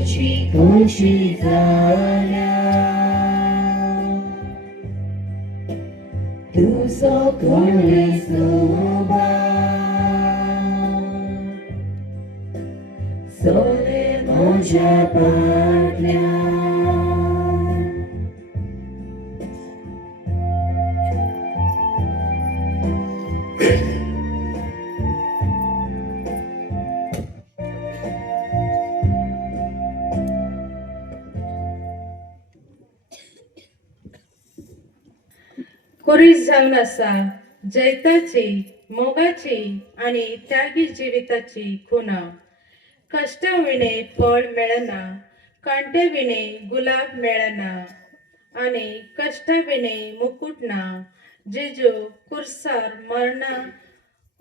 खुशी झाल्या तू सोडले सोबा सोने माझ्या पाटल्या कुरीस जाऊन असा जैताची मोगाची आणि त्यागी जीविताची खुणा कष्ट विणे फळ मिळना कांटे विणे गुलाब मिळना आणि कष्ट विणे मुकुटना जेजो कुर्सार मरणा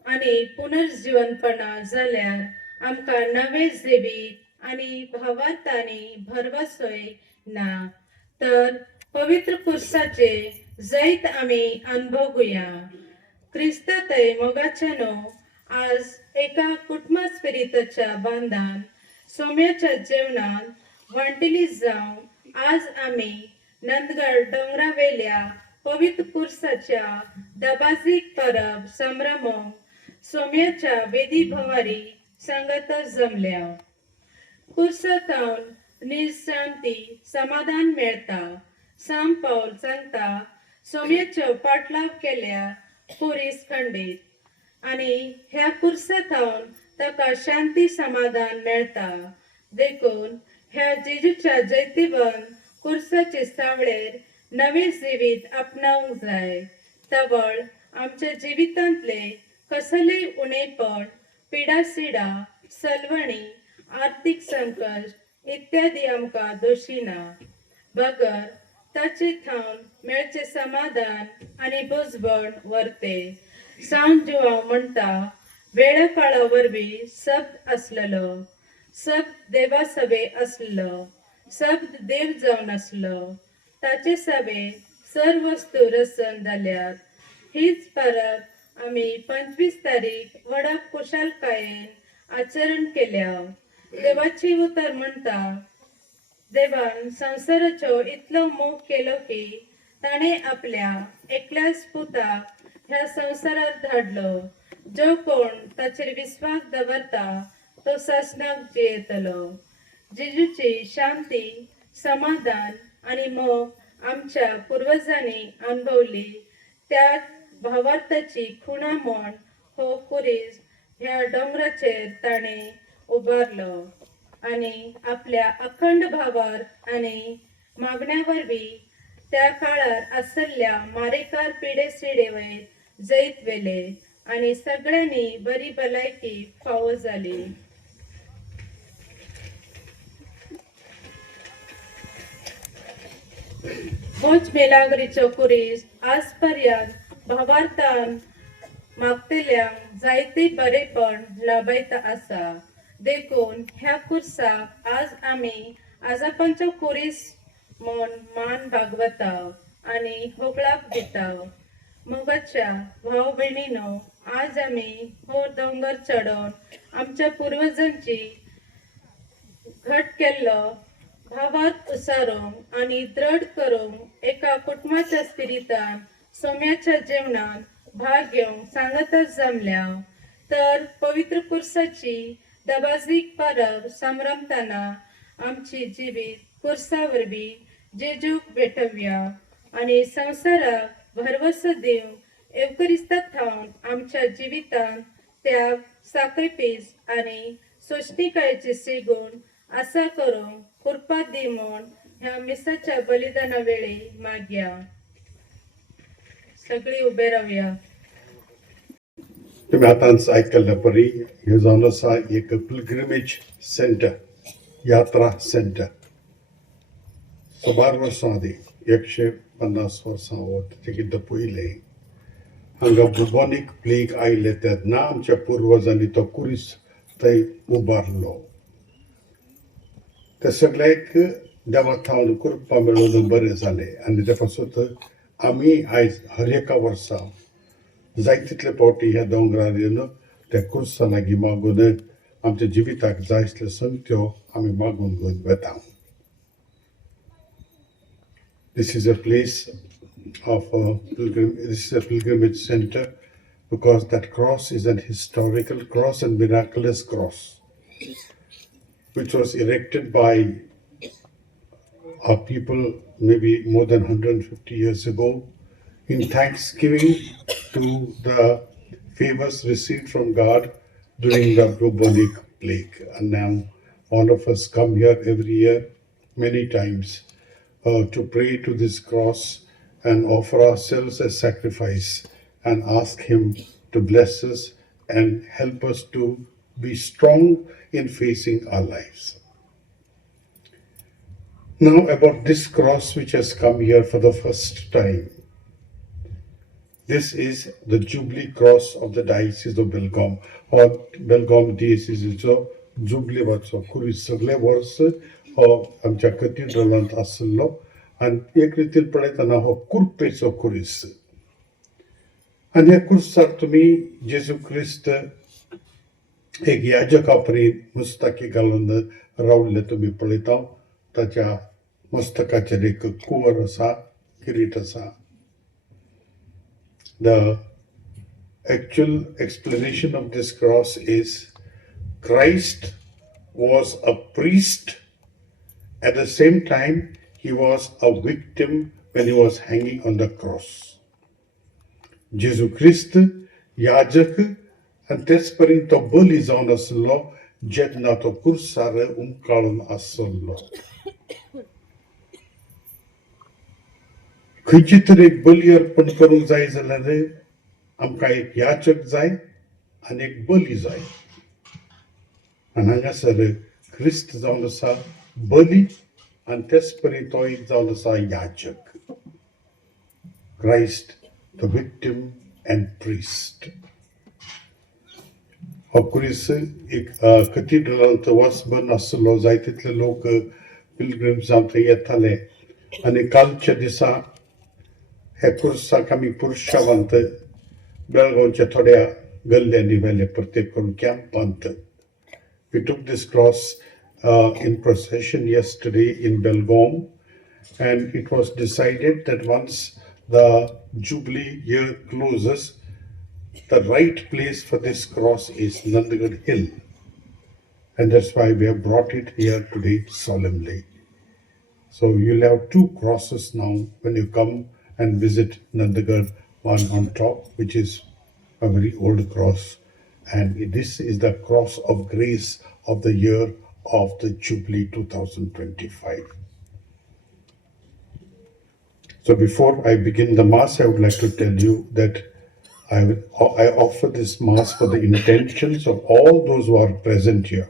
आणि पुनर्जीवनपणा जाल्यार आमकां नवे जिवीत आणि भावार्थ आणि भरवसोय ना तर पवित्र कुर्साचे जैत आम्ही अनुभवूया क्रिस्तातय मोगाच्यानो आज एका कुटुंब स्पिरिताच्या बांधान सोम्याच्या जेवणात वंटिली जाऊन आज आम्ही नंदगड डोंगरावेल्या पवित्र कुर्साच्या दबाजीक परब संभ्रमोंक सोम्याच्या वेदी भवारी संगत जमल्या कुर्सातावन निशांती समाधान मेळता साम पावल सांगता सोम्याच्यो पाटलाव केल्या पुरीस खंडीत आणि ह्या कुर्सातावन ताका शांती समाधान मेळता देखून ह्या जेजूच्या जैतिबंद कुर्साचे सावळेर नवे जिवीत आपणावंक जाय तवळ आमच्या जिवितांतले कसलेय उणेपण पिडासिडा सलवणी आर्थिक संकट इत्यादी आमकां दोशीना बगर ताचे थावन मेळचे समाधान आणि बुजबण वर्ते सांत जुवांव म्हणटा वेळा काळा वरवीं शब्द असलेलो शब्द देवा सवे असलो शब्द देव जावन असलो ताचे सवे सर्व वस्तू रसन जाल्यात हीच परब आम्ही 25 तारीख व्हडा कुशालकायेन आचरण केल्या देवाची उतर म्हणटा देवान संसाराचो इतलो मोग केलो की ताणे आपल्या एकल्याच पुताक ह्या संसारात धाडलो जो कोण ताचेर विश्वास दवरता तो सासनाक जियेतलो जेजूची शांती समाधान आणि मोग आमच्या पूर्वजांनी अनुभवली त्या भावार्थाची खुणा म्हण हो कुरीस ह्या डोंगराचेर ताणे उबारलो आणि आपल्या अखंड भावार आणि मागण्या वरवीं त्या काळार आसल्या मारेकार पिडेसिडे वयर जैत वेले आणि सगळ्यांनी बरी भलायकी फावो जाली होच मेलागरीचो कुरीस आज पर्यंत भावार्थान मागतल्यांक जायते बरेपण लाभयता आसा देखून ह्या कुर्साक आज आम्ही आजापांचो कुरीस म्हूण मान भागवता आणि होगळाक दिता मोगाच्या भाव भयणीनो आज आम्ही हो दोंगर चढोवन आमच्या पूर्वजांची घट केल्लो भावार्थ उसारूंक आणि दृढ करूंक एका कुटुंबाच्या स्पिरितान सोम्याच्या जेवणात भाग घेवंक सांगतच जमल्या तर पवित्र कुर्साची दबाजीक परब संभ्रमतना आमची जिवीत कुर्सा वरवीं जेजूक भेटवया आणि संसाराक भरवस दिवंक एवकरिस्ताक थावन आमच्या जिवितांत त्याग साक्रिफीस आणि सोशणिकायेचे सेगून आसा करूंक कृपा दी म्हूण ह्या मिसाच्या बलिदाना वेळी मागया सगळी उबे रावया तुम्ही आतांच ऐकल्या परी हे जावन आसा एक पिलग्रिमेज सेंटर यात्रा सेंटर सुमार वर्सां आदी 150 वर्सां तेगिंत पयले हांगा बुबोनीक प्लेग आयले तेन्ना आमच्या पुर्वजांनी तो कुरीस थंय उबारलो ते सगळ्याक देवाक थावन कृपा मेळून बरें जालें आनी ते पासून आमी आयज हर एका वर्सा जाय तितले फावटी ह्या दोंगरार येवन त्या कुर्सा लागीं मागून आमच्या जिविताक जाय आसल्यो संगत्यो आमी मागून घेवन वेता. This is a place of this is a pilgrimage center because that cross is an historical cross and miraculous cross which was erected by our people maybe more than 150 years ago in thanksgiving to the favors received from God during the bubonic plague. And now all of us come here every year many times to pray to this cross and offer ourselves as sacrifice and ask Him to bless us and help us to be strong in facing our lives. Now about this cross which has come here for the first time. This is the Jubilee cross of the Diocese of Belgaum or Belgaum Dioceseचो jubilee वाचो कुरीस सगळे वर्स हो आमच्या कॅथेड्रलांत आसलो आनी एक रितीन पळयतना हो कुरपेचो कुरीस आनी ह्या कुर्सार तुमी जेजू क्रिस्त एक याजका परी मस्तकी घालून रावल्ले तुमी पळयता. ताच्या मस्तकाचेर एक कुंवर आसा, किरीट आसा. The actual explanation of this cross is Christ was a priest. At the same time, he was a victim when he was hanging on the cross. Jesu Christ, याजक आनी तेच परी तो बली जावन आसलो जेन्ना तो कुर्सार उमकाळून आसलो. खंयची तरी एक बली अर्पण करूंक जाय जाल्यार आमकां एक याचक जाय आनी एक बली जाय. आनी हांगासर क्रिस्त जावन आसा बली आनी तेच परी तो एक जावन आसा याचक. Christ the victim and priest. हो कुरीस एक कॅथेड्रलांत वचबंद आसलो. जायतितले लोक पिलग्रिम्स थंय येताले आनी कालच्या दिसा हे कुर्साक आमी पुरुशावांत बेळगांवच्या थोड्या गल्ल्यांनी व्हेले प्रत्येक करून कॅम्पांत. We took this cross in procession yesterday in Belgaum, and it was decided that once the Jubilee year closes, the right place for this cross is Nandgarh Hill, and that's why we have brought it here today solemnly. So you'll have two crosses now when you come and visit Nandgarh, one on top, which is a very old cross, and this is the cross of grace of the year of the Jubilee 2025. So before I begin the Mass, I would like to tell you that I offer this Mass for the intentions of all those who are present here.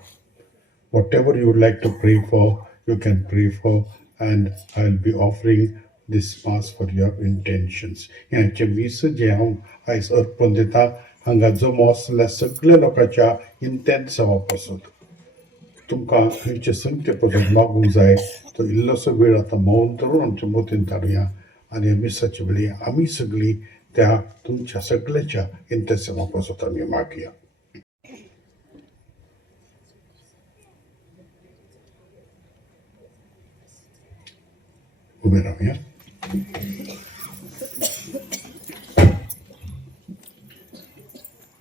Whatever you would like to pray for, you can pray for, and I'll be offering this Mass for your intentions. ह्यांचे मीस जे हांव आयज अर्पण दिता हांगा जमो आसल्या सगळ्या लोकांच्या इंटेन्सा पासून तुमकां खंयचे संगते पासून मागूंक जाय तो इल्लोसो वेळ आतां मौन धरून आमच्या मतीन धाडुया आनी मिसाचे वेळी आमी सगळीं त्या तुमच्या सगळ्याच्या इंटेन्सा पासून आमी मागया. उबे रावया.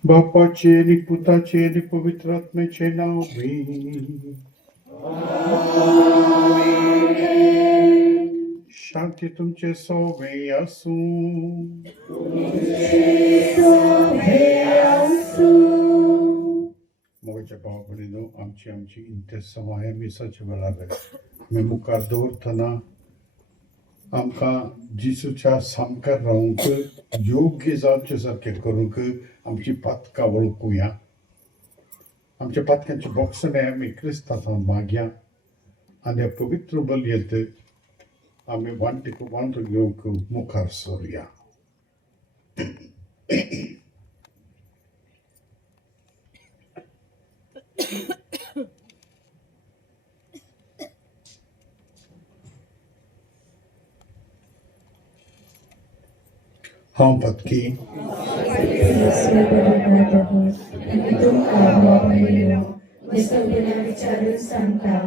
बापाचे आणि पुताचे आणि पवित्र आत्म्याचे नावी. शांती तुमचे सोबे असू. मोगाच्या भाव भयणीनो, आमची इंटेन्सा ह्या मिसाच्या वेळार आमी मुखार दवरतना आमकां जिसूच्या सामकार रावंक योग्य जावचे सारकें करूंक आमची पातकां वळखुया. आमच्या पातक्यांची बोगसणे आमी क्रिस्तांत मागया आनी ह्या पवित्र बलयेंत आमी वांटो घेवंक मुखार सरुया. हांव पातकी वस्तूला विचारून सांगता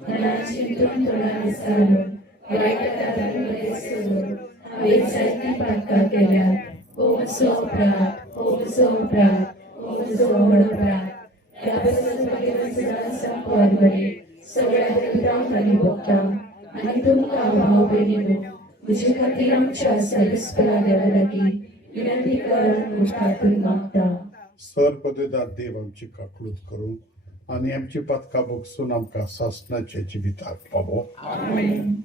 मला चिंतून तोडाने चालून वाईट दारांमध्ये सोडून हांवें जायती पातकां केल्यात ओम सोप्रात ओम सोप्रात ओम सोप्रात ह्या पासून मागीर संपत बरे सगळ्या देवतां खाली भोगता आनी तुमकां भाव भयणीनो तुजे खातीर आमच्या सर्वेस्परा देवा लागीं विनंती करून मुखातून मागता सर्वपदेदार देव आमची काकूळट करूं आनी आमची पथकां भोगसून आमकां सासणाचे जिविताक पावो. आमेन.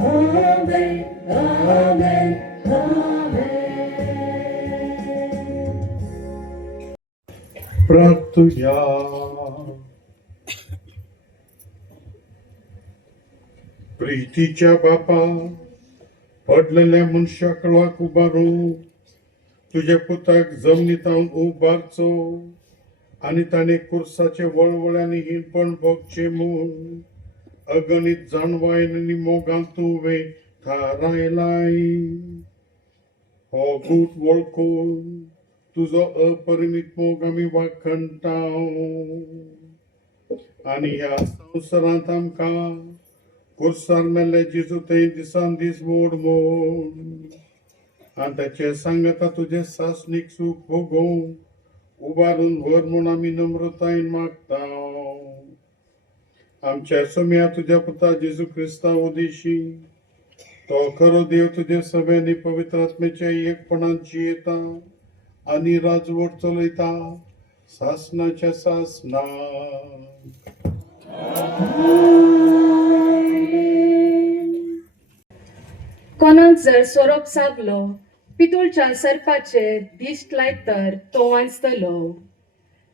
Oh Amen, Amen, Amen. प्रार्थूया. प्रीतीच्या बापा, पडलेल्या मनशाक उबारू तुझे पुताक जमनीतावन उबारचो आणि ताणे कुर्साचे वळवळ्यांनी हिणपण भोगचे म्हूण अगणित जाणवायन आनी मोगान तुवें थारायलाय. हो गूट वळखून तुजो अपरिमीत मोग आमी वाखणटाव आनी ह्या संवसारांत आमकां कुर्सार मेल्ले जेजू ते दिसान दीस मोड मोड आनी ताचे सांगता तुझे सासणीक सूख भोगूंक उबारून व्हर म्हूण आमी नम्रतायेन मागता. आमच्या सुम्या तुझ्या पुता जेजू क्रिस्ता उदेशी तो खरो देव तुझे सभेनी पवित्र आत्म्याच्या एकपणान जियेता आनी राजवट चलयता सासनाच्या सासना. कोणाक जर सोरोप सागलो पितूळच्या सर्पाचे दिश्ट लायत तर तो वाचतलो.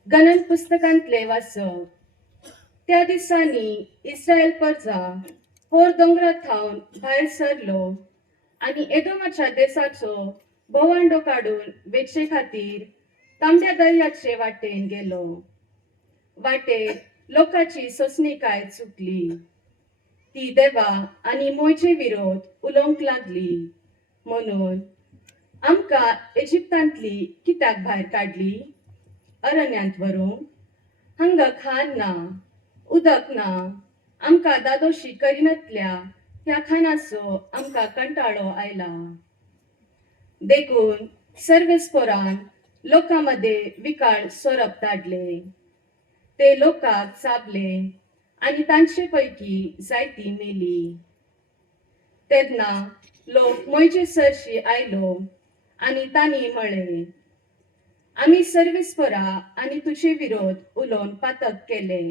गणन पुस्तकांतले वाचप. त्या दिसांनी इस्रायल प्रजा होर दोंगरात थावन भायर सरलो आनी एदोमाच्या देशाचो भोवांडो काडून वेचे खातीर तांबड्या दर्याचे वाटेन गेलो. वाटेर लोकांची सोंसणीकाय चुकली. ती देवा आनी मोयचे विरोध उलोवंक लागली. म्हणून आमकां इजिप्तांतली कित्याक भायर काडली? अरण्यांत व्हरूंक? हांगा खाण ना, उदक ना. आमकां दादोशी करिनातल्या ह्या खाणाचो आमकां कंटाळो आयला. देखून सर्वेस्पोरान लोकांमध्ये विकाळ सोरप धाडले. ते लोकांक चाबले आनी तांचे पैकी जायती मेली. तेन्ना लोक मोयचे सरशी आयलो आनी तांणी म्हळें, आमी सर्वेस्परा आनी तुजे विरोध उलोवन पातक केले.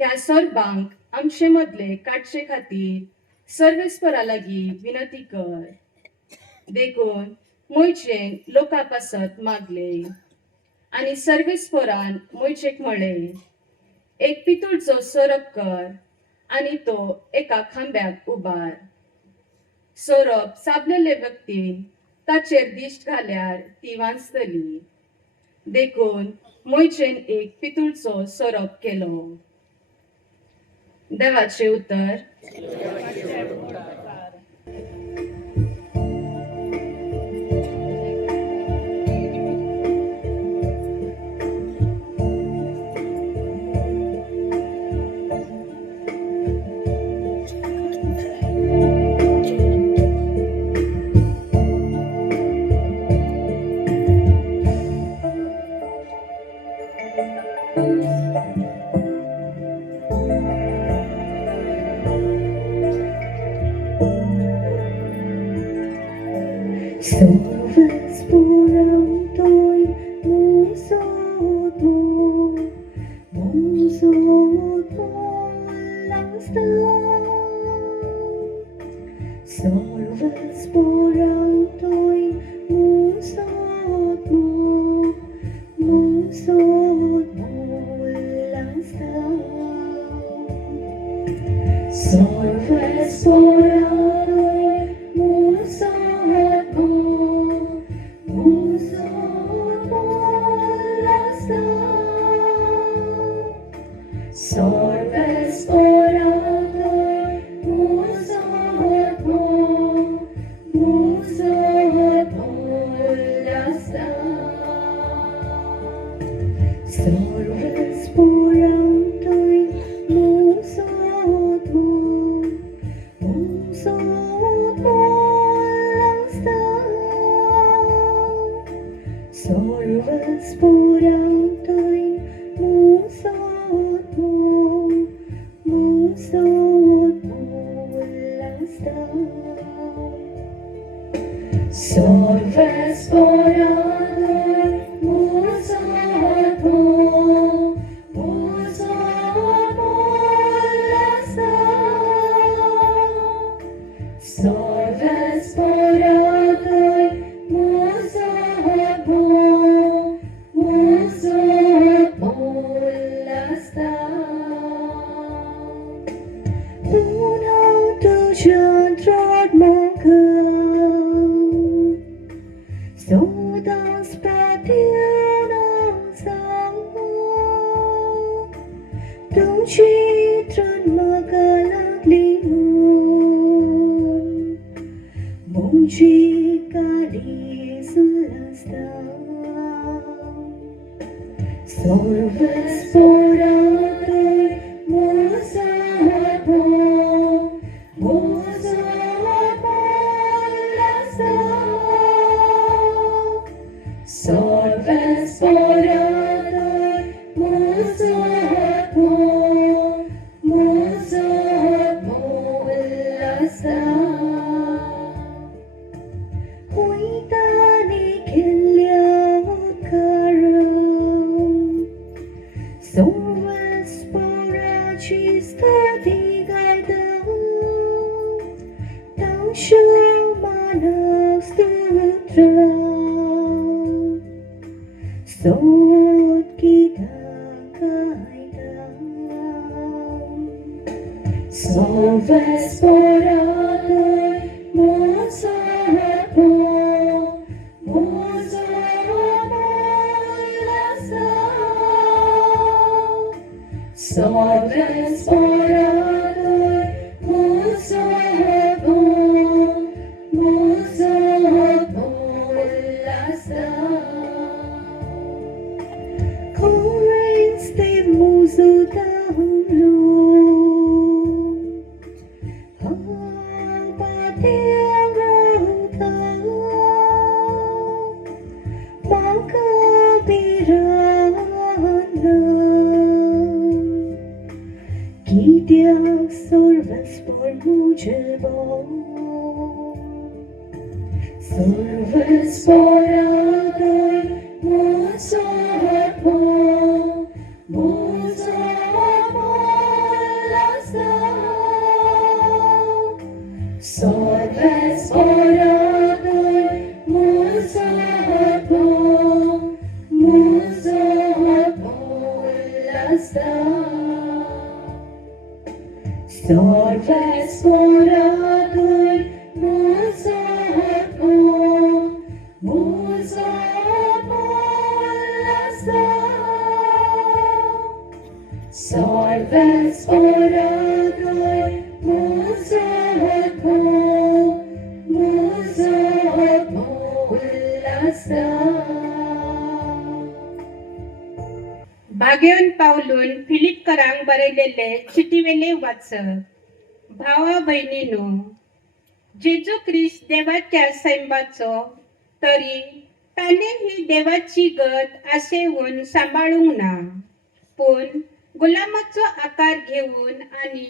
ह्या सोरबांक आमचे मदले काडचे खातीर सर्वेस्परा लागीं विनंती कर. देखून मोयचेन लोकां पासत मागले आनी सर्वेस्पोरान मोयचेक म्हळें, एक पितूळचो सोरोप कर आनी तो एका खांब्याक उबार. सोरोप साबलेले व्यक्तीन ताचेर दिश्ट घाल्यार ती वाचतली. देखून मोयचेन एक पितूळचो सोरोप केलो. देवाचे उतर. Sorvesporam toi musot lasta. Sorvesporam toi musot lasta. Sorvesporam toi musot Sorves orador, musot lasta. Sorves porantoi, musot lasta. Sorves porantoi, musot lasta. Sorves orador, musot lasta. Sorvesporadoi Mozarbo Mozarbolasta Unau tujan trod mongkau Sodang spratianang sang Tung chitran magalak lihun Mong chikali sulasta Sorvesporadoi Mozarbo Mozarbolasta Sorvesporadoi Mozarbo Mozarbolasta Huitani kiliakaram Sorvesporadista digaidam Tang shamanak stutra Sot kita kaidam Sorvesporadoi Mozarbo Mozarbolasta Sorvesporadoi Mozarbo Mozarbolasta Correns de muso dahulu Habatiang rautang Makabiranan Kidiak sorvespor mujebo Sorvesporadoi Mozarbo Mozarbolasta Sorvesporadoi Mozarbo Mozarbolasta Sorvesporadoi Mozarbo Mozarbolasta Sorvesporadoi Mozarbo Mozarbolasta भाग्यवन पावलून फिलिपकरांक बरयलेले चिटिवेले वाचक भावा भयणीनो जेजू ख्रिस्त देवाच्या सैमाचो तरी ताणे ही देवाची गत आशेवून सांबाळूंक ना पूण गुलामाचो आकार घेऊन आणि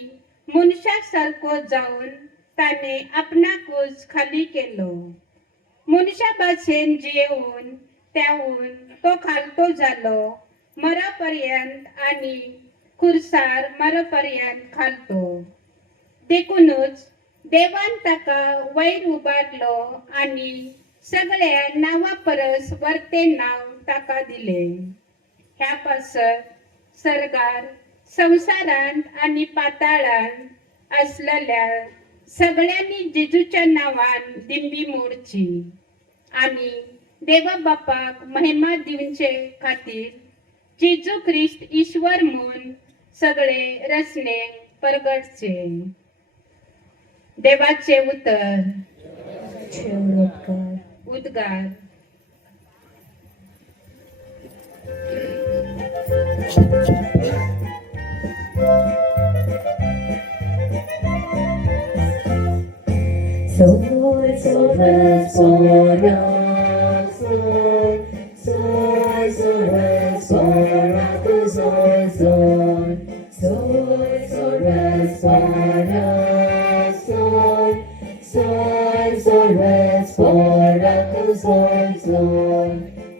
मनशा सारको जावन ताणे आपणाकूच खाली केलो मनशा भाशेन जियेवून त्याहून तो खालतो जालो मरापर्यंत आणि खुर्सार मरापर्यंत खालतो देखूनच देवान ताका वयर उबारलो आणि सगळ्या नावा परस वर्ते नाव ताका दिले ह्या पासत सर्गार संसारांत आणि पाताळांत असलेल्या सगळ्यांनी जेजूच्या नावान दिंबी मोडची आणि देवा बापाक महिमा दिवचे खातीर जेजू ख्रिस्त ईश्वर म्हूण सगळे रचनेक परगटचे देवाचे उतर उद्गार Sol, sol, sol,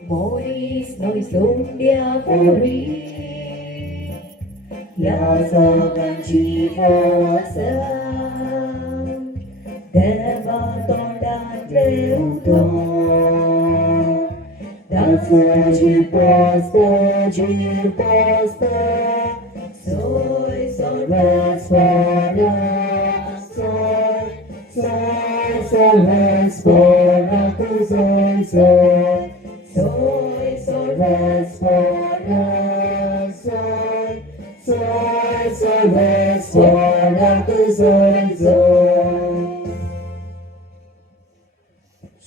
Mỗi nỗi sung đĩa phori Ya sa gan chi pho sa देवा तोंडातले उदक दासाची पोस्त सोय सोय सोय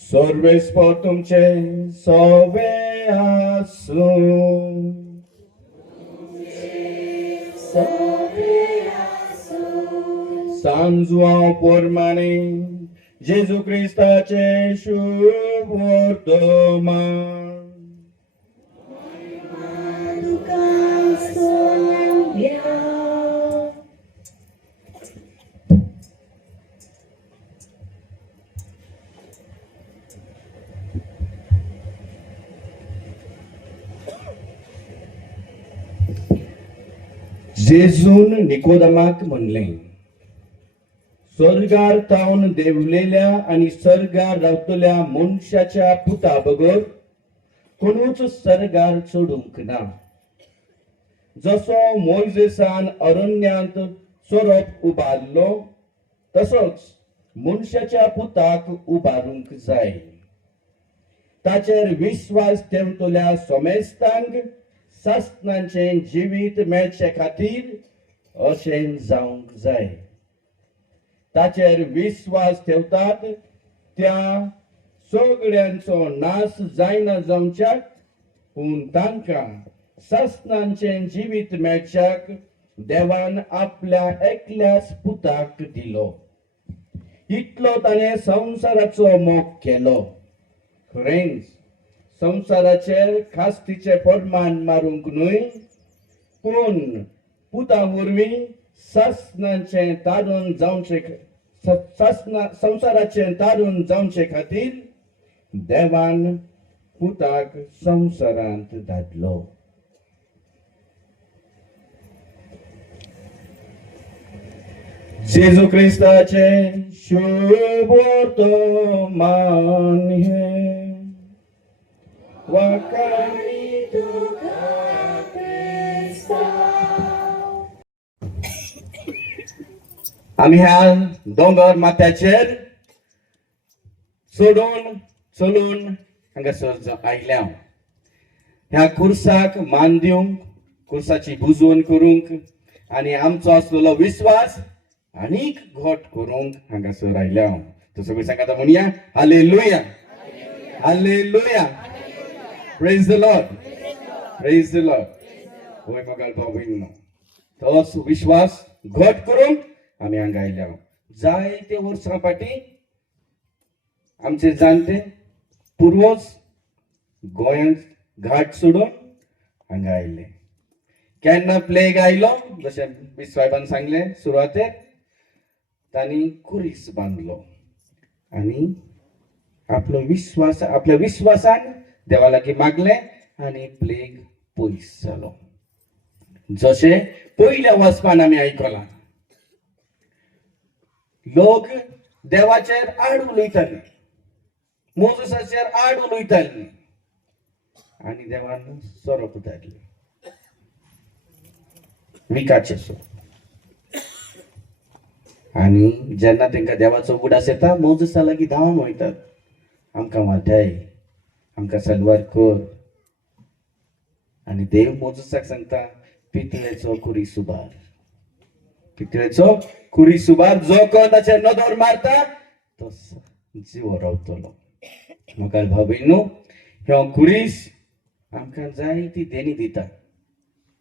सर्वेस्पर तुमचे सवे आसूं सांजुआ पोरमाने जेजू क्रिस्ताचे शुभ वर्तमान जेजून निकोदमाक म्हणले, स्वर्गार तावन देवलेल्या आणि सर्गार रावतल्या मनशाच्या पुता बगर कोणूच सर्गार चढूंक ना. जसो मोइजेसान अरण्यांत सोरोप उबारलो तसोच मनशाच्या पुताक उबारूंक जाय. ताचेर विश्वास ठेवतल्या सोमेस्तांक सासणांचे जिवीत मेळचे खातीर अशें जावंक जाय. ताचेर विश्वास ठेवतात त्या सगळ्यांचो नाश जायना जावच्याक पूण तांकां सासणांचे जिवीत मेळच्याक देवान आपल्या एकल्याच पुताक दिलो. इतलो ताणें संवसाराचो मोग केलो. खरेंच संवसाराचेर खास्तीचे फर्मान मारूंक न्हय पूण पुता वरवीं सासणांचे तारून जावचे संवसाराचे तारून जावचे खातीर देवान पुताक संवसारांत धाडलो. जेजू क्रिस्ताचे शुभ वर्तमान हे वाकाणी तुका क्रिस्ता. आम्ही ह्या दोंगर माथ्याचेर सोडून चलून हांगासर आयल्या. ह्या खुर्साक मान दिवंक, खुर्साची बुजवण करूंक आनी आमचो आसलेलो विश्वास आनीक घट करूंक हांगासर आयल्या. तो सगळीं सांगात म्हणया hallelujah, hallelujah, praise the lord, praise the lord. होय मोगाळ भाव भयणीनो, तोच विश्वास घट करूंक आमी हांगा आयल्या. जायते वर्सां फाटीं आमचे जाणटे पुर्वज गोंयांत घाट सोडून हांगा आयले. केन्ना प्लेग आयलो जशें बिस्वायबान सांगले सुरवातेर, तांणी कुरीस बांदलो आनी आपल्या विश्वासान देवा लागीं मागले आनी प्लेग पयस जालो. जशें पयल्या वचपान आमी आयकलां, लोक देवाचेर आड उलयताले, मोजेसाचेर आड उलयताले आनी देवान सोरोप धाडले विकाचे सो. आनी जेन्ना तांकां देवाचो उगडास येता मोजेसा लागीं धांवन वयतात, आमकां वाटाय, आमकां सलवार कर. आनी देव मोजेसाक सांगता, पितळेचो कुरी सुबार, पितळेचो कुरी सुबार, जो कोण ताचेर नदर मारता तो जिवो रावतलो. म्हाका भाव भयणीनो, ह्यो कुरीस आमकां जायती देणी दिता.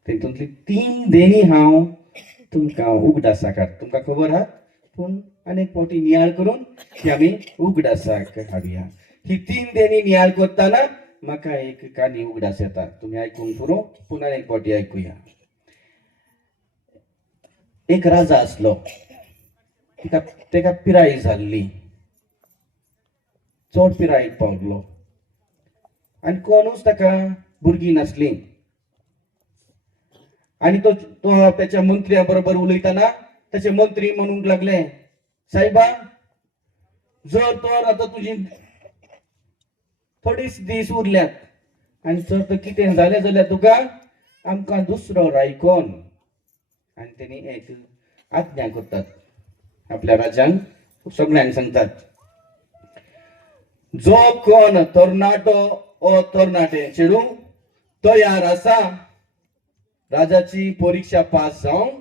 तेतूंतली 3 देणी हांव तुमकां उगडासाक हाडटा. तुमकां खबर आहा, पूण अनेक फावटी नियाळ करून ती आमी उगडासाक हाडुया. ही 3 देणी नियाळ करतना म्हाका एक काणी उगडास येता. तुमी आयकूंक पुरो, पूण अनेक फावटी आयकुया. एक राजा आसलो, तेका पिराय जाल्ली, चड पिरायेक पावलो आनी कोणूच ताका भुरगीं नासलीं. आनी तो त्याच्या मंत्र्या बरोबर उलयतना ताचे मंत्री म्हणूंक लागले, सायबा जर तर आता तुझी थोडीच दीस उरल्यात आणि जर तर कितें जालें जाल्यार तुका आमकां दुसरो रायकोन आणि त्यांनी एक आज्ञा करतात आपल्या राजांक सगळ्यांक सांगतात जो कोण तरणाटो ओ तरणाटे चेडू तयार आसा राजाची परीक्षा पास जावंक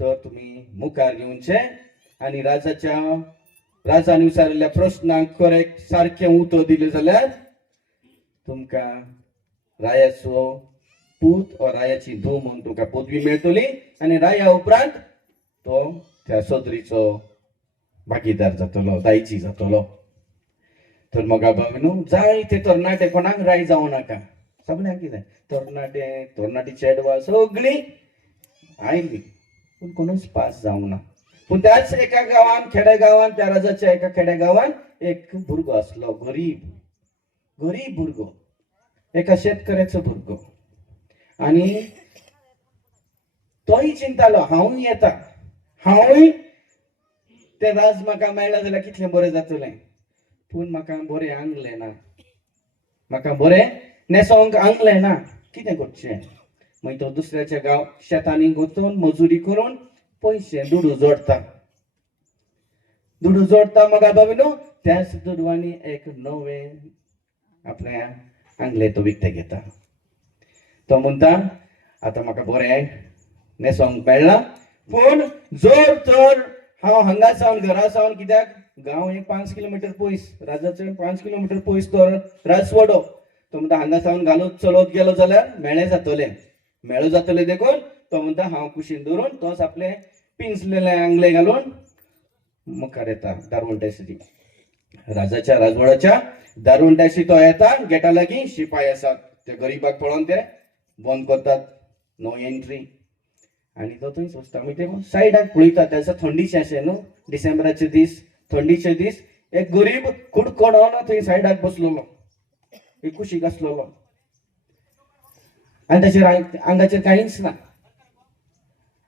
तर तुम्ही मुखार येवचे आणि राजाने विचारलेल्या प्रश्नांक करेक्ट सारखे उत्तर दिले जाल्यार तुमकां रायाचो पूत वा रायाची धूव म्हणून तुमकां पदवी मेळटली आणि राया उपरांत तो त्या सदरीचो भागीदार जातलो दायची जातलो तर मोगा भावनो जाय ते तरणाटे कोणाक राय जावं नाका सगळ्यांक कितें तरणाटी चेडवां सगळीं आयलीं पूण कोणूच पास जावंक ना पूण त्याच एका गांवांत खेड्या गांवांत त्या राजाच्या एका खेड्या गांवांत एक भुरगो आसलो गरीब भुरगो एका शेतकऱ्याचो भुरगो आणि तोय चिंतालो हांवूय येता हांवूय ते राज म्हाका मेळ्ळा जाल्यार कितलें बरें जातलें पूण म्हाका बरें आंगलें ना म्हाका बरें न्हेसोंक आंगलें ना कितें करचें मागीर तो दुसऱ्याच्या गांव शेतांनी वचून मजुरी करून पयशे दुडू जोडता मगा बाबीनो त्याच दुडवांनी एक नवे आपल्या आंगले तो विकते घेता तो म्हणटा आता म्हाका बरें न्हेसोंक मेळना पूण जर तर हांव हांगा सावन घरा सावन कित्याक गांव एक 5 किलोमीटर पयस राजाचे 5 किलोमीटर पयस तो राजवाडो तो म्हणटा हांगा सावन घालून चलत गेलो जाल्यार मेळो जातले देखून तो म्हणटा हांव कुशीन दवरून तोच आपले पिंजलेले आंगले घालून मुखार येता दारवंट्याशी राजाच्या राजवाड्याच्या दारवंट्याशी तो येता गेटा लागीं शिपाई आसात ते गरीबाक पळोवन ते बंद करतात नो एंट्री आणि तो थंयच वचता मागीर ते सायडाक पळयता त्याचा थंडीचे अशें न्हू डिसेंबराचे दीस थंडीचे दीस एक गरीब कुडकोडोन थंय सायडाक बसलेलो एक कुशीक आसलेलो आणि त्याच्या आंगाचेर कांयच ना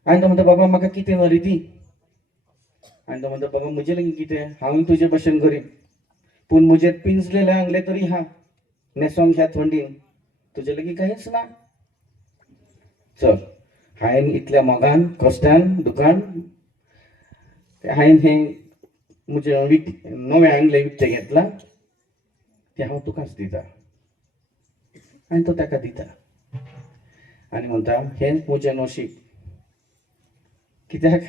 आणि तो म्हणटा बाबा म्हाका कितें व्हरी ती आणि तो म्हणटा बाबा म्हजे लागीं कितें हांव तुजे भशेन गरीब पूण म्हजे पिंजलेले आंगले तरी हा न्हेसोंक ह्या थंडीन तुजे लागीं कांयच ना चल हांवें इतल्या मोगान कश्टान दुकान हांवें हे म्हजे नवे आंगले विकते घेतला ते हांव तुकाच दिता आनी तो ताका दिता आनी म्हणटा हेंच म्हजें नशीब कित्याक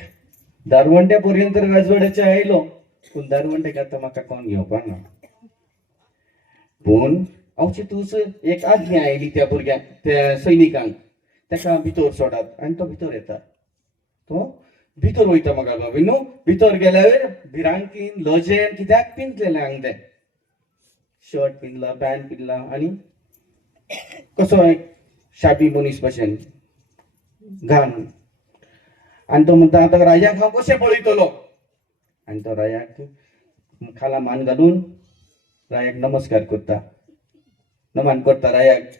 दारवंट्या पर्यंत राजवाड्याचे आयलो पूण दारवंट्याक आतां म्हाका कोण घेवपाक ना पूण अवचितूच एक आज्ञा आयली त्या भुरग्याक त्या सैनिकांक ताका भितर सोडात आनी तो भितर येता तो भितर वयता म्हाका बाबी न्हू भितर गेल्यार भिरांकीन लजेन कित्याक पिंजलेलें आंगलें शर्ट पिंजला पॅन्ट पिंजला आनी कसो एक शाबी मनीस भशेन घान आनी तो म्हणटा आतां राजाक हांव कशें पळयतलो आनी तो रायाक खाला मान घालून रायाक नमस्कार करता नमन करता रायाक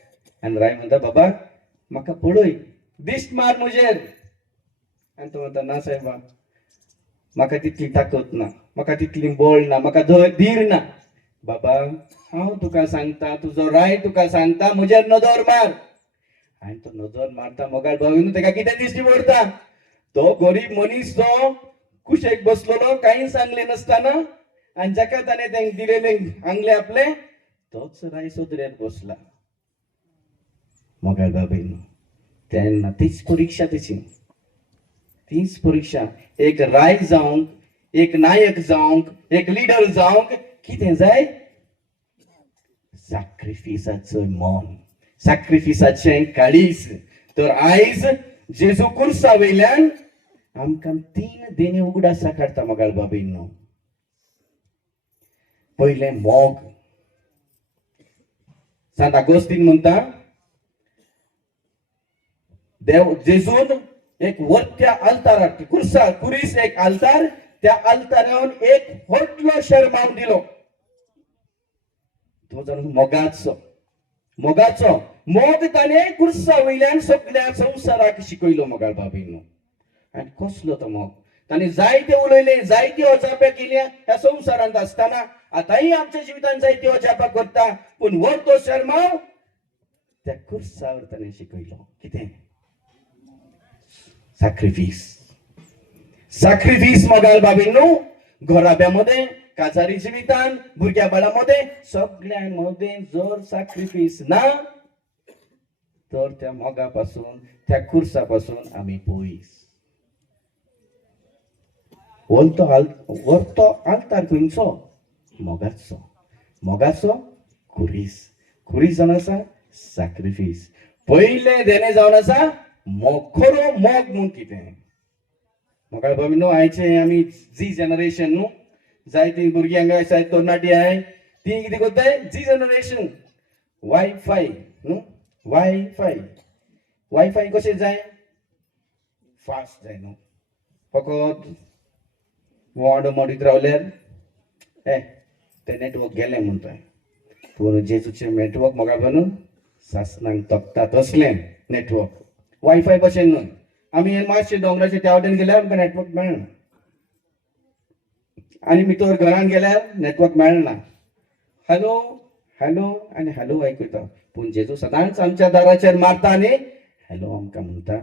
आनी राय म्हणटा बाबा म्हाका पळय दिश्ट मार म्हजेर आनी तो म्हणटा ना सायबा म्हाका तितली ताकद ना म्हाका तितली बळ ना म्हाका धीर ना बाबा हांव तुका सांगता तुजो राय तुका सांगता म्हजेर नदर मार आनी तो नदर मारता मोगाळ भावीन ताका कितें दिश्टी पडटा तो गरीब मनीस तो कुशेक बसलेलो कांय सांगले नासतना आनी जाका ताणें तांकां दिलेले आंगले आपले तोच राय सोदऱ्यात बसला मोगाळ बाबीन तेन्ना तीच परीक्षा तीच परीक्षा एक राय जावंक एक नायक जावंक एक लिडर जावंक कितें जाय सॅक्रिफिसाचें मन सॅक्रिफिसाचें काळीज तर आयज जेजू कुर्सा वयल्यान आमकां 3 देणे उगडासा काडटा मोगाळ बाबीन पयलें मोग सांत आगोस्तीन म्हणटा देव जेजून एक वरत्या आल्ताराक कुरीस एक आल्तार त्या आल्तारान एक व्हडलो शर्माव दिलो तो जावन मोगाचो मोग ताणें कुर्सा वयल्यान सगळ्या संवसाराक शिकयलो मोगाळ बाबीन आनी कसलो तो मोग तांणी जायते उलयले, जायती अजाप्या केल्या ह्या संवसारांत असताना आतांय आमच्या जिवितांत जायती अजाप्या करता, पूण व्हरतो शर्माव त्या कुर्सावर ताणें शिकयलो कितें सॅक्रिफिस मोगाल बाबींनो, घराब्यामध्ये काजारी जिवितांत भुरग्या बाळामध्ये सगळ्यांमध्ये जर सॅक्रिफिस ना तर त्या मोगापासून त्या कुर्सापासून आम्ही पयस. वरतो आल्तार खंयचो मोगाचो कुरीस जावन आसा सॅक्रिफिस. पयले देणे जावन आसा खरो मोग म्हूण कितें. मोगाळ बाबीनो, आयचे आमी जी जनरेशन न्हू, जायती भुरग्यांक आसाय तरणाटी आहाय ती कितें करताय, जी जनरेशन वायफाय न्हू, वायफाय कशें जाय, फास्ट जाय न्हू. फकत वांगड मोडीत रावल्यार ते नेटवर्क गेलें म्हणटाय. पूण जेजूचें नेटवर्क म्हाका बाबू सासणांक तोपता तसलें नेटवर्क. वायफाय भशेन न्हय. आमी मातशें दोंगराचे त्या वाटेन गेल्यार आमकां नेटवर्क मेळना, आनी भितर घरान गेल्यार नेटवर्क मेळना. हॅलो आनी हॅलो आयकयता. पूण जेजू सदांच आमच्या दाराचेर मारता आनी हॅलो आमकां म्हणटा.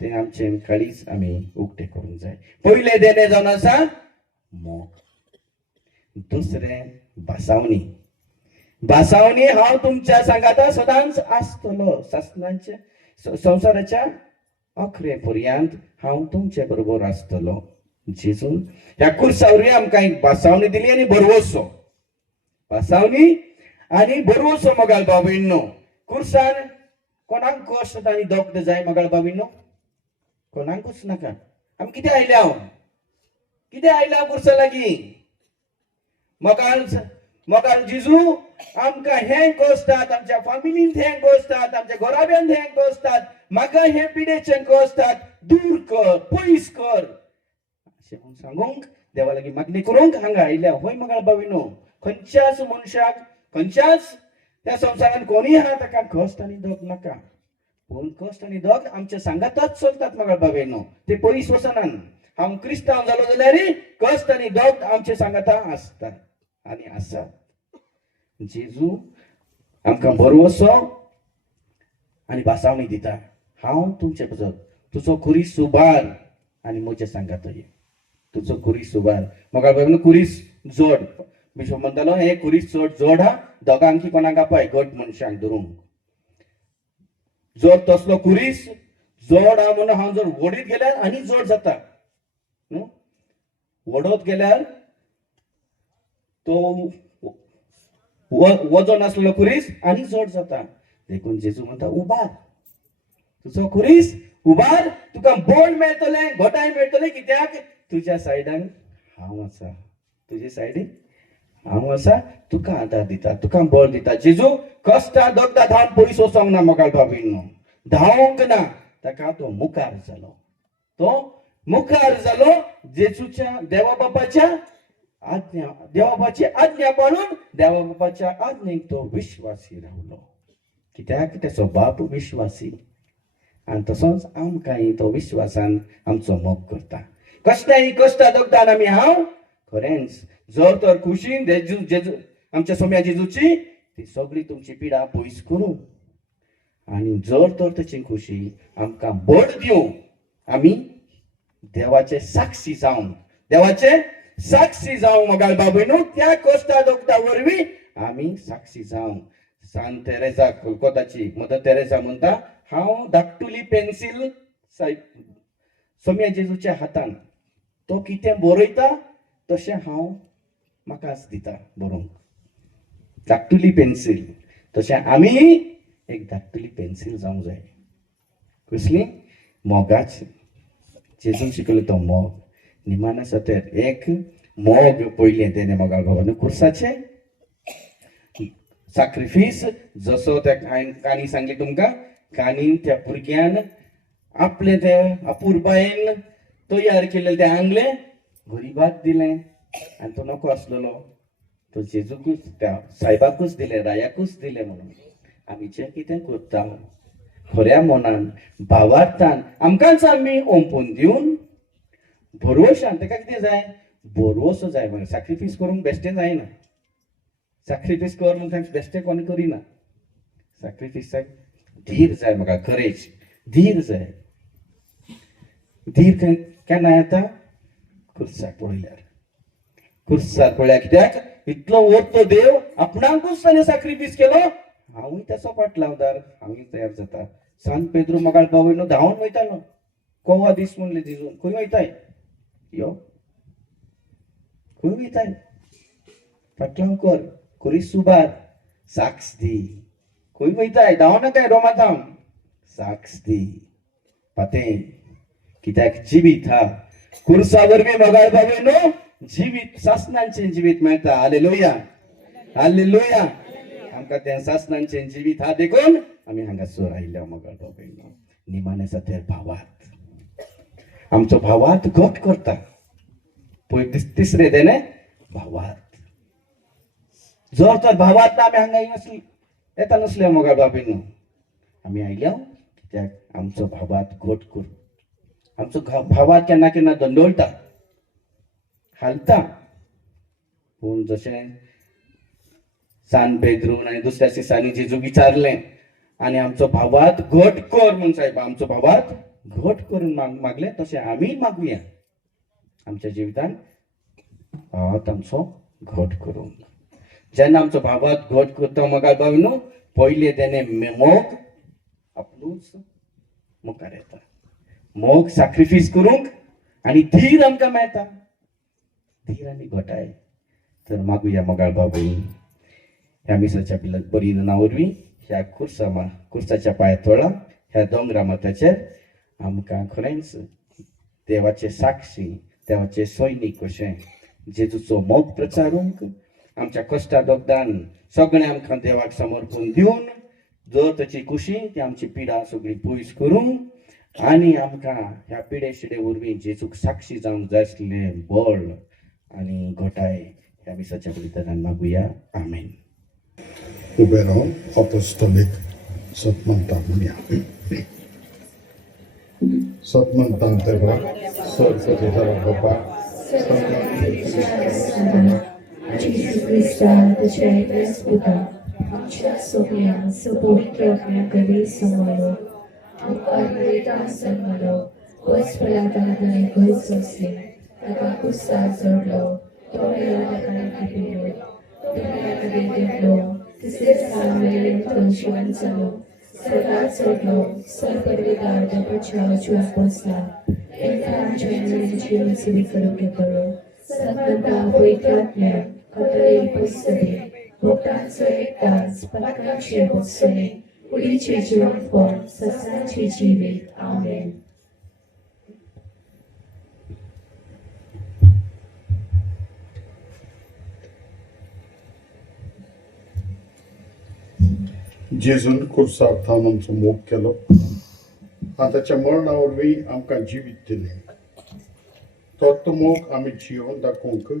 तें आमचें काळीज आमी उक्तें करूंक जाय. पयलें देणें जावन आसा मोग. दुसरें भासावणी हांव तुमच्या सांगाता सदांच आसतलो. संवसाराच्या अखरे पर्यंत हांव तुमचे बरोबर आसतलो. जेजून ह्या कुर्सावरी आमकां एक भासावणी दिली आनी बरवसो. भासावणी आनी बरवसो मोगाल बाबींनो. कुर्सान कोणाक कश्ट आनी दोग जाय मोगाल बाबींनो? कोणाकूच नाका. आमी कितें आयल्या कुर्सा लागीं? मोगाल जेजू आमकां हें कश्टात, आमच्या फॅमिलींत हें कश्टात, आमच्या घराब्यांत हें कश्टात, म्हाका हें पिडेचें कश्टात दूर कर, पयस कर अशें म्हूण सांगूंक, देवा लागीं मागणी करूंक हांगा आयल्या. होय मोगाळ बाबीनो, खंयच्याच मनशाक, खंयच्याच त्या संवसारांत कोणीय आहा ताका कश्ट आनी दोग नाका. पूण कश्ट आनी दोग आमच्या सांगाताच चलतात मोगाळ बाबीनो, ते पयस वचनात. हांव क्रिस्तांव जालो जाल्यार कश्ट आनी दोग आमच्या सांगाता आसता आनी आसात. जेजू आमकां बरवसो आनी भासावणी दिता. हांव तुमचे बजर तुजो कुरीस सुबार आनी म्हजे सांगात ये. तुजो कुरीस सुबार मोगाळ बाबीनो, कुरीस जोड. बिशप म्हणटालो हे कुरीस जोड हा दोगांक की कोणाक आपाय गट मनशांक धरूंक. जर तसलो कुरीस जोड हा म्हणून हांव जर वडीत गेल्यार आनी जोड जाता. वडोत गेल्यार तो वजन आसलेलो कुरीस आनी जोड जाता. देखून जेजू म्हणटा उबार, तुजो कुरीस उबार, तुका बळ मेळटले, घोटाय मेळटले. कित्याक तुज्या सायडान हांव आसा, तुजे सायडीन हांव आसा, तुका आदार दिता, तुका बळ दिता. जेजू कश्टा दोगदा धांवन पयस वचोंक ना मोगाळ बाबीनो, धांवोंक ना. ताका तो मुखार जालो जेजूच्या देवा बापाची आज्ञा पाळून देवा बापाच्या आज्ञेक तो विश्वासी रावलो. कित्याक त्याचो बाप विश्वासी आनी तसोच आमकांय तो विश्वासान आमचो मोग करता. कश्टा दोगदान आमी हांव खरेंच जर तर खुशीन जेजू आमच्या सोम्या जेजूची ती सगळी तुमची पिडा पयस करूं आनी जर तर तेची खुशी आमकां बळ दिवं, आमी देवाचे साक्षी जावं मोगाळ बाबीनो. त्या कश्टा दोगदा वरवीं आमी साक्षी जावं. सांत तेरेसा कोलकाताची मदर तेरेसा म्हणटा, हांव धाकटुली पेन्सिल सोम्या जेजूच्या हातान तो कितें बरयता तशें हांव म्हाकाच दिता बरोवंक. धाकटुली पेन्सिल तशें आमी एक धाकटुली पेन्सिल जावंक जाय. कसली मोगाची. जेजून शिकयलो तो मोग. निमाण आसा तर एक मोग पयलें तेणे मोगाळ बाबान कुर्साचे सॅक्रिफीस. जसो त्या हांवें काणी सांगली तुमकां, काणीन त्या भुरग्यान आपले ते अपुरबायेन तयार केलेले ते आंगले गरीबाक दिलें आनी तो नको आसलेलो तो जेजूकूच त्या सायबाकूच दिलें, रायाकूच दिलें. म्हणून आमी जें कितें करता खऱ्या मनान भावार्थान आमकांच आमी ओंपून दिवन भरवशान ताका कितें जाय भरवसो जाय म्हाका सॅक्रिफायस करूंक बेश्टें जायना सॅक्रिफायस कर म्हणून तांचे बेश्टें कोणी करिना सॅक्रिफायस जाय धीर जाय म्हाका करेज धीर जाय धीर केन्ना येता खुर्साक पळयल्यार कित्याक इतलो व्हडलो देव आपणाकूच ताणें सॅक्रिफायस केलो हांवूय ताचो पाटलावदार हांवूय तयार जाता सांत पेद्रू मोगाळपा वयलो धांवन वयतालो कोवा दीस म्हणले जिजून खंय वयताय यो खंय वयताय फाटलाव कर खुरी सुबार साक्ष दी खंय वयताय धांव नाकाय रोमाताम साक्ष दी पातें कित्याक जिवीत हा खुर्सा वरवीं मोगाळपा वयलो जिवीत सासणांचें जिवीत मेळटा हालेलुया हालेलुया आमकां तें सासणांचें जिवीत हा देखून आमी हांगासर आयल्या मोगाळपा वयलो निमाणे सातेर भावात आमचो भावात घट करता पळय तिसरे देणे भावात जर तर भावात आमी हांगा येता नसले मोगाळपा वयलो आमी आयल्या कित्याक आमचो भावात घट करूं आमचो भावात केन्ना केन्ना दंडोळटा हालता पूण जशें सान पेद्रून आनी दुसऱ्या सिसांनी जेजू विचारलें आनी आमचो भावात घट कर म्हूण साहेब आमचो भावात घट करून मागलें तशें आमी मागुया आमच्या जिवितान भावात आमचो घट करूंक जेन्ना आमचो भावात घट करता मोगाळपा न्हू पयले तेणें मोग आपणूच मुखार येता मोग सॅक्रिफायस करूंक आनी धीर आमकां मेळटा धीर आनी घटाय तर मागुया मोगाळपा भयणी ह्या मिसाच्या बरी नांव वरवीं ह्या खुर्साच्या पांय तळा ह्या दोंगरा माथ्याचेर आमकां खरेंच देवाचे साक्षी देवाचे सैनीक कशें जेजूचो मोग प्रचारूंक आमच्या कश्टा दोगदान सगळें आमकां देवाक समर्पण दिवन जर ताची कुशी ती आमची पिडा सगळी पयस करूंक आनी आमकां ह्या पिडे शिडे वरवीं जेजूक साक्षी जावंक जाय आसलें बळ आनी घटाय ह्या मिसाच्या बलिदानान मागुया आमेन. उबे रावन अपोस्टोलीक सतमंतां म्हणया. सतमंतां तेव्हा सर्वशक्तीचा बापा Jezu Chrysta, Ciebie Sputa, Amcia Sofia, Sopowitrownia Gdy Samolo, Amkarita Samolo, Gospodarny Gojsosy, Taka Kusa Zorlo, Toria Taka Kipiru, Toria Kipiru, Ty Samele Trąciłęcelo, Sora Zorlo, Sorperwidar do Pociałciu Apostla, Entam Ciężej Cywikoro, Sakanta Wojtatnia, Katolej Postady, Bogdanco Ektas, Palakancie Postady, Ulicie Dziątwo, Sasancie Dziwi. Amen. जेजून कुर्सार्थान आमचो मोग केलो आनी ताच्या मरणा वरवीं आमकां जिवीत दिलें तो मोग आमी जिवन दाखोवंक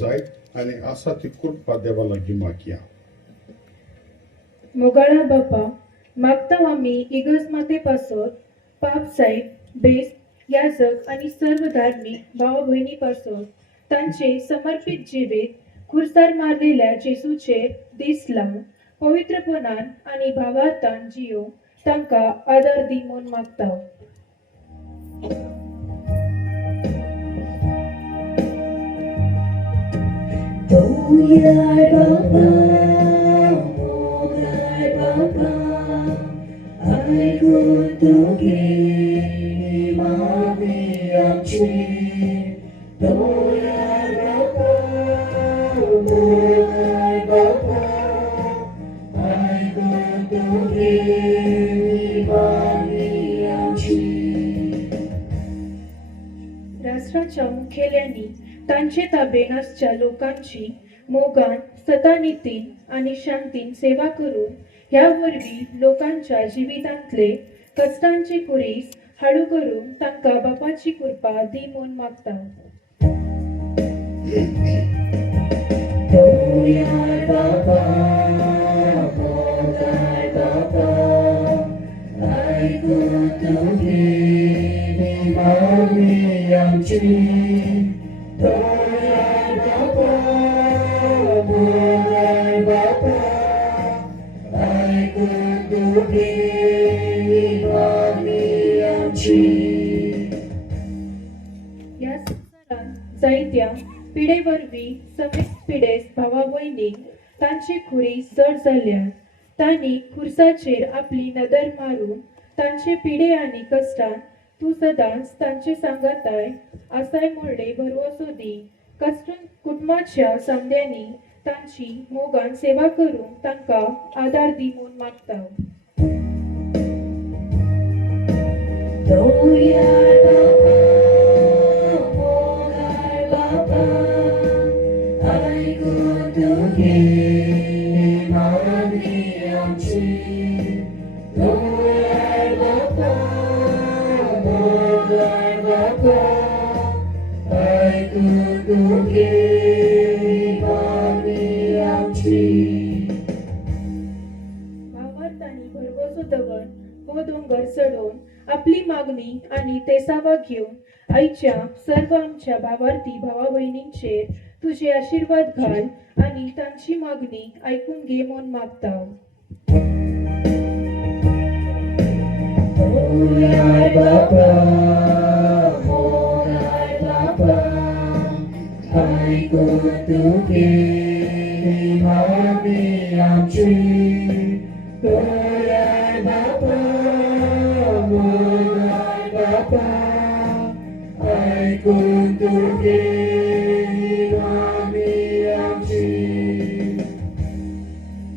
जाय आनी आसा ती कृपा देवा लागीं मागया. मोगाळा बापा मागता आमी इगर्ज माते पासत पाप साहेब बेस याजक आणि सर्व धार्मिक भावा भयणी पासत तांचे समर्पित जिवीत खुर्सार मारलेल्या जेजूचेर दीस लावन पवित्रपणान आणि भावार्थान जियो तांकां आदार दी म्हूण मागता. राष्ट्राच्या मुखेल्यांनी तांचे ताबेन आसच्या लोकांची मोगान सतानितीन आणि शांतीन सेवा करून ह्या वरवीं लोकांच्या जिवितांतले कश्टांचे कुरीस हाडू करून तांकां बापाची कृपा दी म्हूण मागता. Amen. या संसारात जायत्या पिढेवरवी समीस पिढेस भावा भयणीक तांची खुरी जड जाल्यात तांणी खुर्साचेर आपली नदर मारून तांचे पिढे आनी कश्टान तू सदांच तांचे सांगाताय आसाय म्हणले भरवसो दी कष्ट कुटुंबाच्या सांद्यांनी तांची मोगान सेवा करून तांकां आदार दी म्हूण मागता. भावार्थांनी भरवसो दवन हो डोंगर चढोवन आपली मागणी आणि तेसावा घेऊन आईच्या सर्व आमच्या भावार्थी भावा बहिणींचेर तुझे आशीर्वाद घाल आणि तांची मागणी ऐकून घे म्हूण मागता.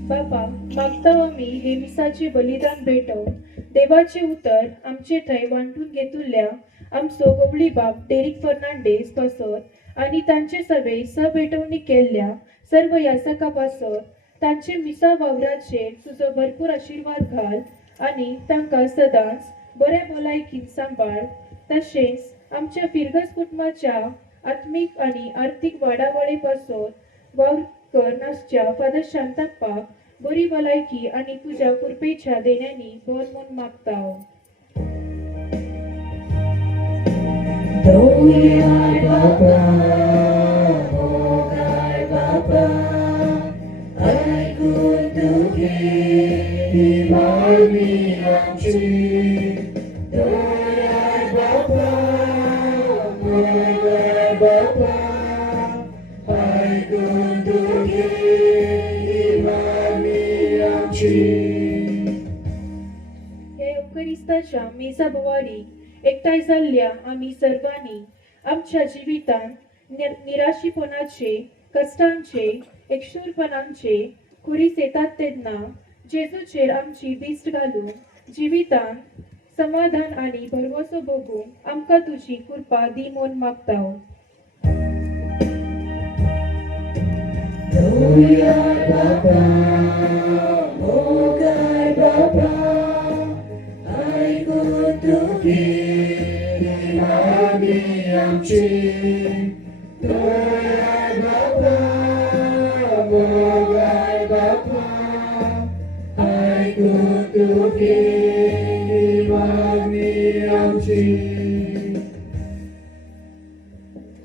बापा मागता आम्ही हे मिसाचे बलिदान भेटवून देवाचे उतर आमचे थंय वांटून घेतुल्या आमचो गवळी बाप डेरिक फर्नांडेस पासत आणि तांचे सभे सहभेटवणी केल्ल्या सर्व यासका पासत तांचे मिसा वावराचेर तुजो भरपूर आशीर्वाद घाल आणि तांकां सदांच बऱ्या भलायकीन सांबाळ. तशेंच आमच्या फिरगस कुटुंबाच्या आत्मीक आणि आर्थीक वाडावळे पासत वावर कर नासच्या फादर शांताप्पाक बरी भलायकी आणि तुझ्या कृपेच्या देण्यानी भर म्हूण मागता. हे eucharisताच्या मेसा भोवारी एकठांय जाल्ल्या आम्ही सर्वांनी आमच्या जिवितान निराशीपणाचे कष्टांचे एकशूरपणांचे खुरीस येतात तेन्ना जेजूचेर आमची दिस्ट घालून जिवितान समाधान आणि भरवसो भोगूंक आमकां तुझी कृपा दी म्हूण मागता.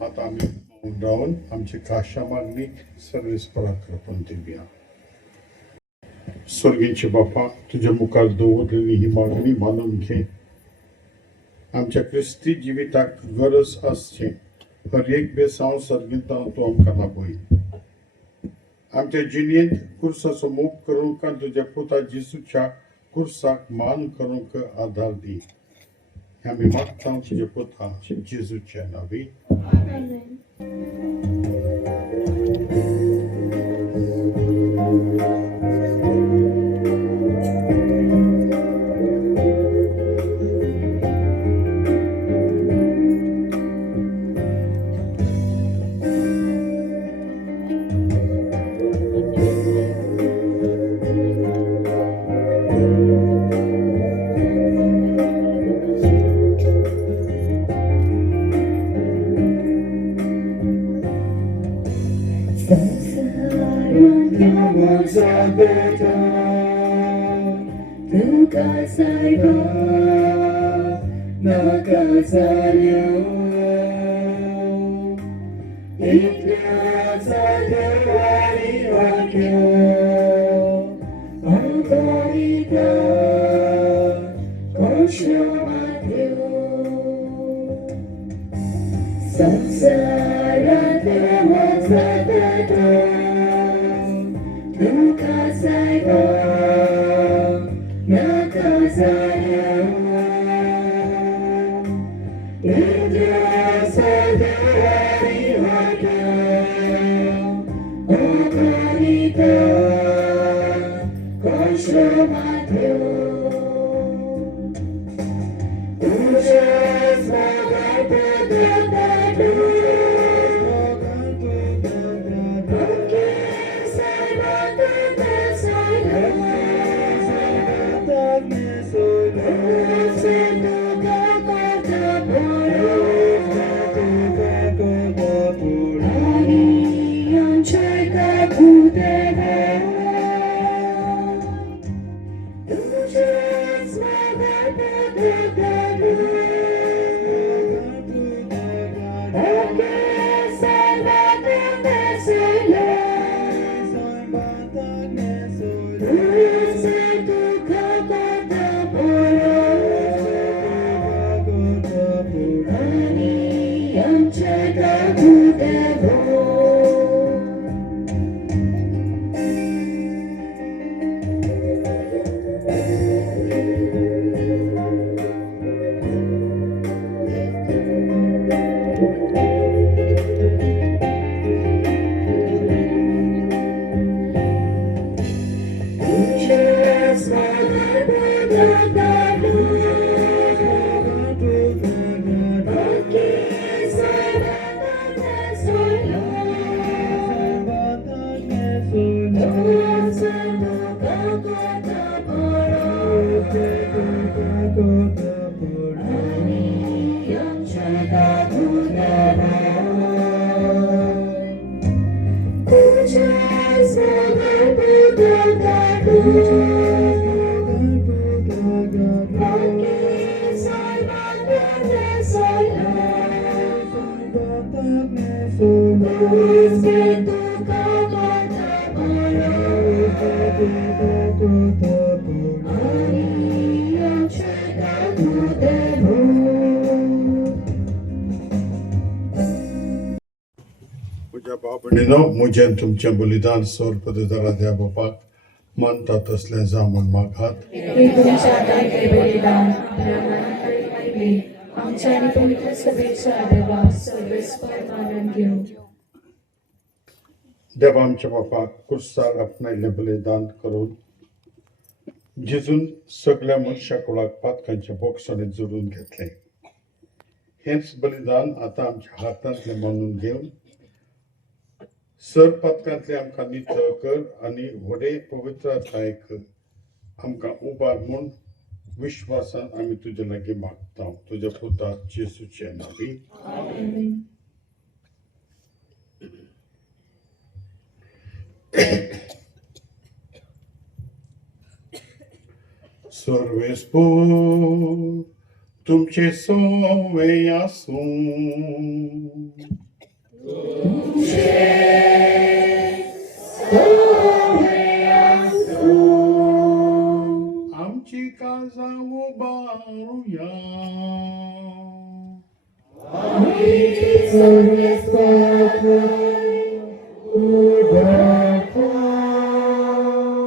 आता आम्ही राहून आमची काशा मागणी सर्विस पराक्रम देऊया. स्वर्गींचे बापा तुझ्या मुखार दवरलेली ही मागणी मानून घे. आमच्या ख्रिस्ती जिविताक गरज आसचे हर एक बेसांव सर्गितां तूं आमकां लाभय. आमच्या जिणेंत कुर्साचो मोग करूंक आनी तुज्या पुता जेजूच्या कुर्साक मान करूंक आदार दी. आमी मागता तुज्या पुता जेजूच्या नांवी. इतल्याचा देवारी वाक्य अगणित कौशमाध्यू संसारात सतत दुःखासायगो नकासाय इतल्याचा देवारी वाक्य अगणित कौशमाध्यू तुझ्या बाबणीनो मुजेन तुमचे बलिदान सौरपदरा द्या बापाक मानता तसले जामून मागात हे तुमच्या दायके बलिदान आपल्या मनाकडे मागणे आमच्या आणि पवित्र सभेच्या देवा सर्वेस्पर मानून घेऊ देवा आमच्या बापाक कुर्सार आपणायले बलिदान करून जिजून सगळ्या मनुष्या कुळाक पातकांच्या बोक्साने जोडून घेतले हेच बलिदान आता आमच्या हातांतले मानून घेऊन सर पातकांतले आमकां नितळ कर आनी व्हडे पवित्रतायेक आमकां उबार म्हूण विश्वासान आमी तुजे लागीं मागता तुज्या पुता जेसूचे नांवी आमेन. सर्वेस्पूर तुमचे सोवे आसूं आमची काळजां उबारुया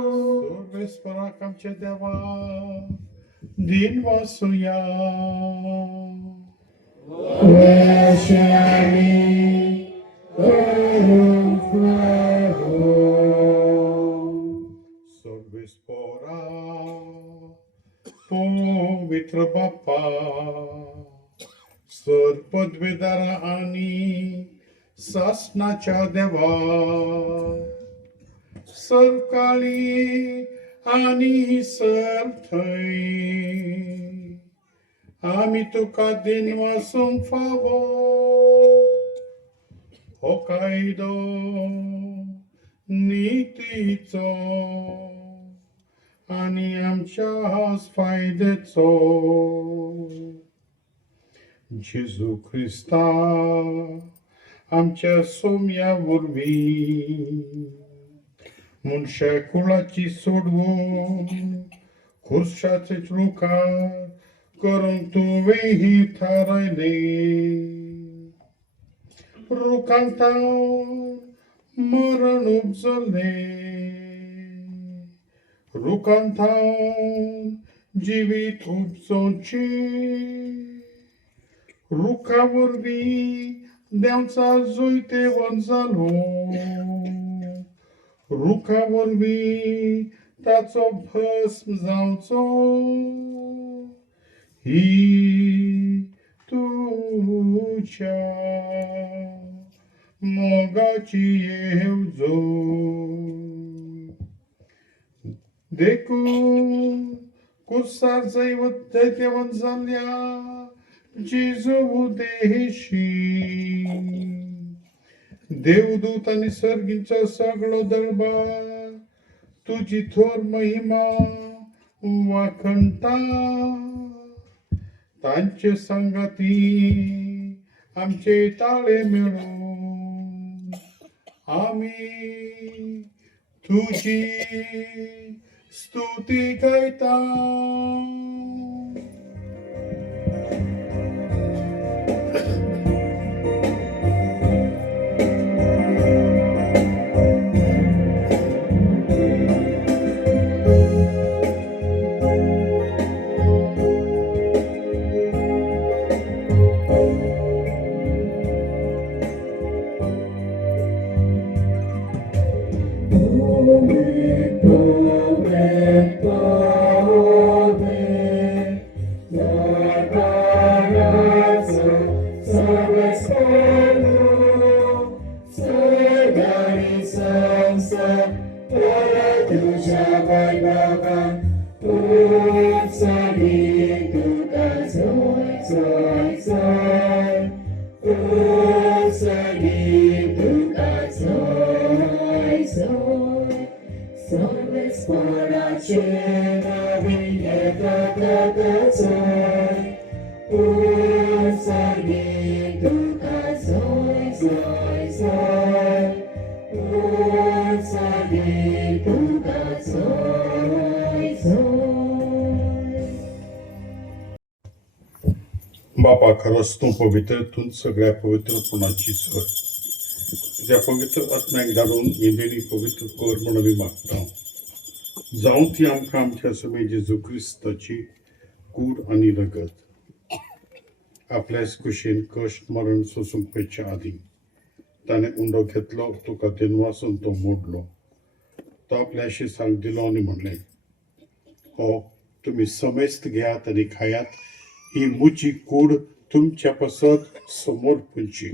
सर्वेस्पराक आमचे देवा दिन वासुया सर्वेस्परा पवित्र बाप्पा सर पदवेदारा आणि सासनाच्या देवा सरकाळी आणि सर थंय आमी तुका दिन वासूंक फावो हो कायदो नितीचो आनी आमच्या फायद्याचो जेजू ख्रिस्ता आमच्या सोम्या वरवी मनशा कुळाची सोडवून खुर्शाचे चुकार करून तुवेही थारायले रुखांता मरण उपजले रुखांता जिवीत उपजोवची रुखावरवी देवचा जोयते वन जालो रुखावरवी ताचो भस्म जावचो ही तुझ्या मोगाची येवजो देखून कुसार दैत्यवन जाल्ल्या जेजू उदेशी देवदूत आणि सर्गींचो सगळो दरबार तुझी थोर महिमा वाखणता तांचे संगती आमचे ताळे मिळून आम्ही तुझी स्तुती गायता बापा खरंच तू पवित्रतून सगळ्या पवित्रपणाची सर तुझ्या पवित्र आत्म्याक धाडून येदेली पवित्र कर म्हणून मी मागता जावं ती आमकां आमच्या समय जेजू क्रिस्ताची कूड आणि रगत आपल्याच कुशीन कश्ट मरण सोसूंक पेच्या आदी ताणें उंडो घेतलो तुका दिनवासून तो मोडलो तो आपल्याशी सांग दिलो आणि म्हणलें हो तुम्ही समेस्त घेयात आणि खायात ही मुची कूड तुमच्या पसत समोर पुंची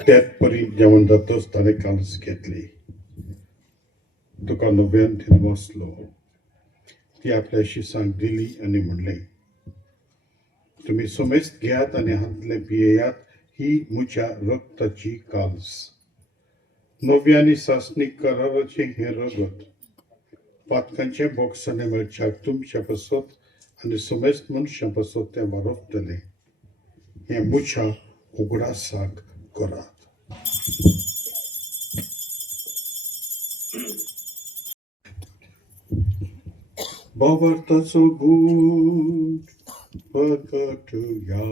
त्यात परी जेवण जातोच ताणें कालस घेतली तुका नव्यान दिनवासलो ती आपल्याशी सांग दिली आणि म्हणले तुम्ही समेस्त घेयात आणि हातले पियेयात ही मुच्या रक्ताची काल्स नव्यानी सासणी कराराचे हे रगत पातकांचे बोक्साने मेळच्याक तुमच्या पसत आणि समेस्त मनशां पसत ते वारोपतले हे मुच्या उगडासाक करात Bavartaso good Bhagatuya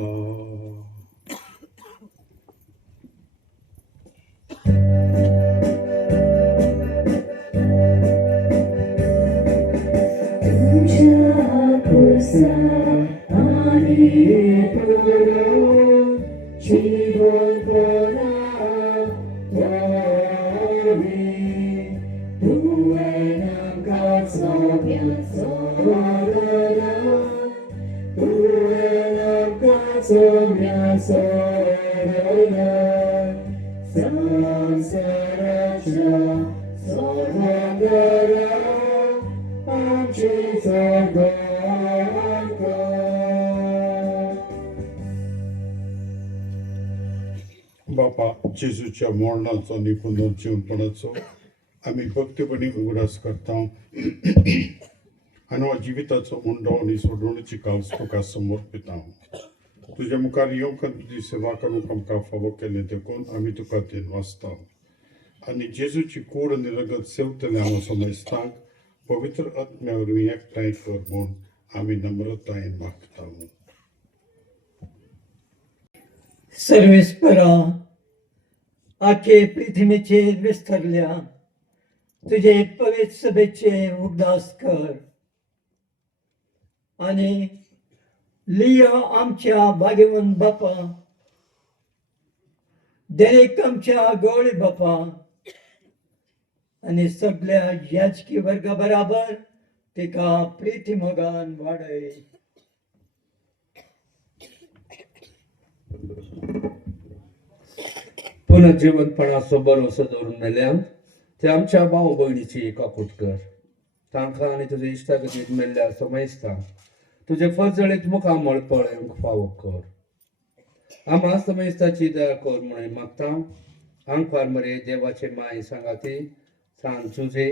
जेजूच्या मरणाचो आनी पुनर्जीवनपणाचो आमी भक्तीपणी उगडास करता आनी हो जिविताचो उंडो आनी सोडवणुची काळ तुका समर्पिता. तुज्या मुखार येवंक तुजी सेवा करूंक आमकां फावो केलें देखून आमी तुका देन वाचता आनी जेजूची कूड आनी रगत सेवतले हांव समजतांक पवित्र आत्म्या वरवीं एकठांय कर म्हूण आमी नम्रतायेन मागता. सर्वेस्परा आखे पृथ्वीचेर विस्तरल्या तुझे पवित्र सभेचे उगदास कर आणि लिया आमच्या भाग्यवान बापा दरेक आमच्या गवळी बापा आणि सगळ्या याचकी वर्गा बराबर तिका प्रीती मोगान वाडय. पुनर्जीवनपणाचो भरोसो दवरून मेल्यान ते आमच्या भाव भयणीची काकूट कर. तांकां आनी तुजे इश्टागतीक मेल्ल्या समजता तुजे फरजळीत मुखार मळपळ्यांक फावो कर. आम्हा समजताची दया कर म्हणून मागता. आंकवार मरे देवाचे माय सांगाती सांग तुजे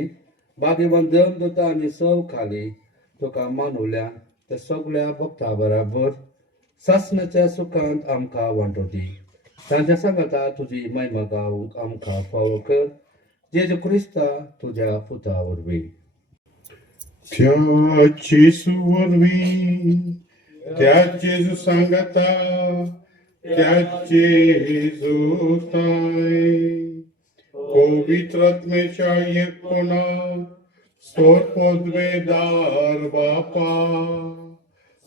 भाग्यवान देवदूता आनी सव खाली तुका मानवल्या त्या सगळ्या भक्ता बराबर सासणाच्या सुखांत आमकां वांटो दी. तांच्या सांगाता तुजी महिमा गावूंक आमकां फावो कर. जेजू क्रिस्ता तुज्या पुता वरवीं. त्या जेजू वरवीं त्या जेजू सांगता त्या जेजू ताय पवित्र आत्म्याच्या एकपणान सोपदवेदार बापा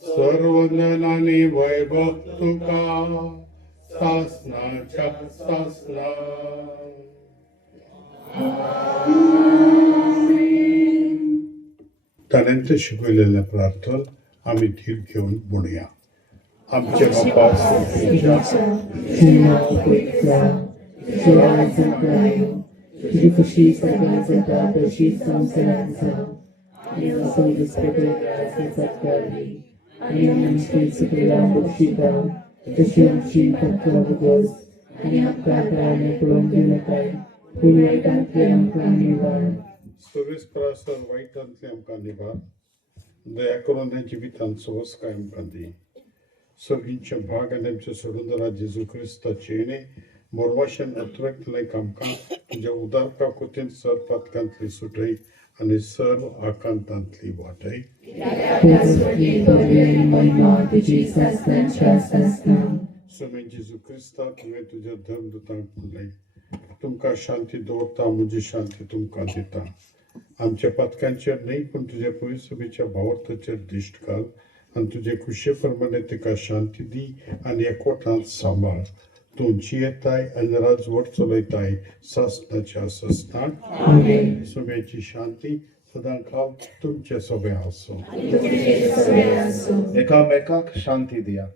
सर्व ज्ञानाने वैभव तुका सासनाच्या सासना. ताणें शिकवलेल्या प्रार्थना आम्ही धीर घेऊन म्हणूया. आमचे बापा तुझी खुशी सगळ्यात जाता तशीच संसारात जाव आणि असो विस्पतली सत्कारली आणि आमची चुकलेला बक्षिता तशी आमची तत्वगोस आणि आमकां प्राणे पळोवन दिवताय पूण वायटांतले आमकां निवार. सर्वेस प्रासर वायटांतले आमकां निवार. दया करून त्या जिवितांत सोवस्काय आमकां दी. सगळींचे भाग आनी आमचे सोडून जेजू क्रिस्ताचे येणे मोरवाशान अत्वक्तले आमकां तुज्या उदारपा कोतीन सर पातकांतली सुटय आनी सर्व आकांतांतली वाटय. सोमेन जेजू क्रिस्ता तुवें तुज्या धर्मदूतांक म्हणलें तुमकां शांती दवरता म्हजी शांती तुमकां दिता. आमच्या पातकांचेर न्ही पूण तुज्या पवित्र सभेच्या भावार्थाचेर दिश्ट घाल आनी तुजे खुशे प्रमाणे तिका शांती दी आनी एकवटांत सांबाळ. तूं जियेताय आनी राजवट चलयताय सासणाच्या सस्ताक. सोम्याची शांती सदांकाळ तुमचे सोबे आसूं. एकामेकाक शांती दिया.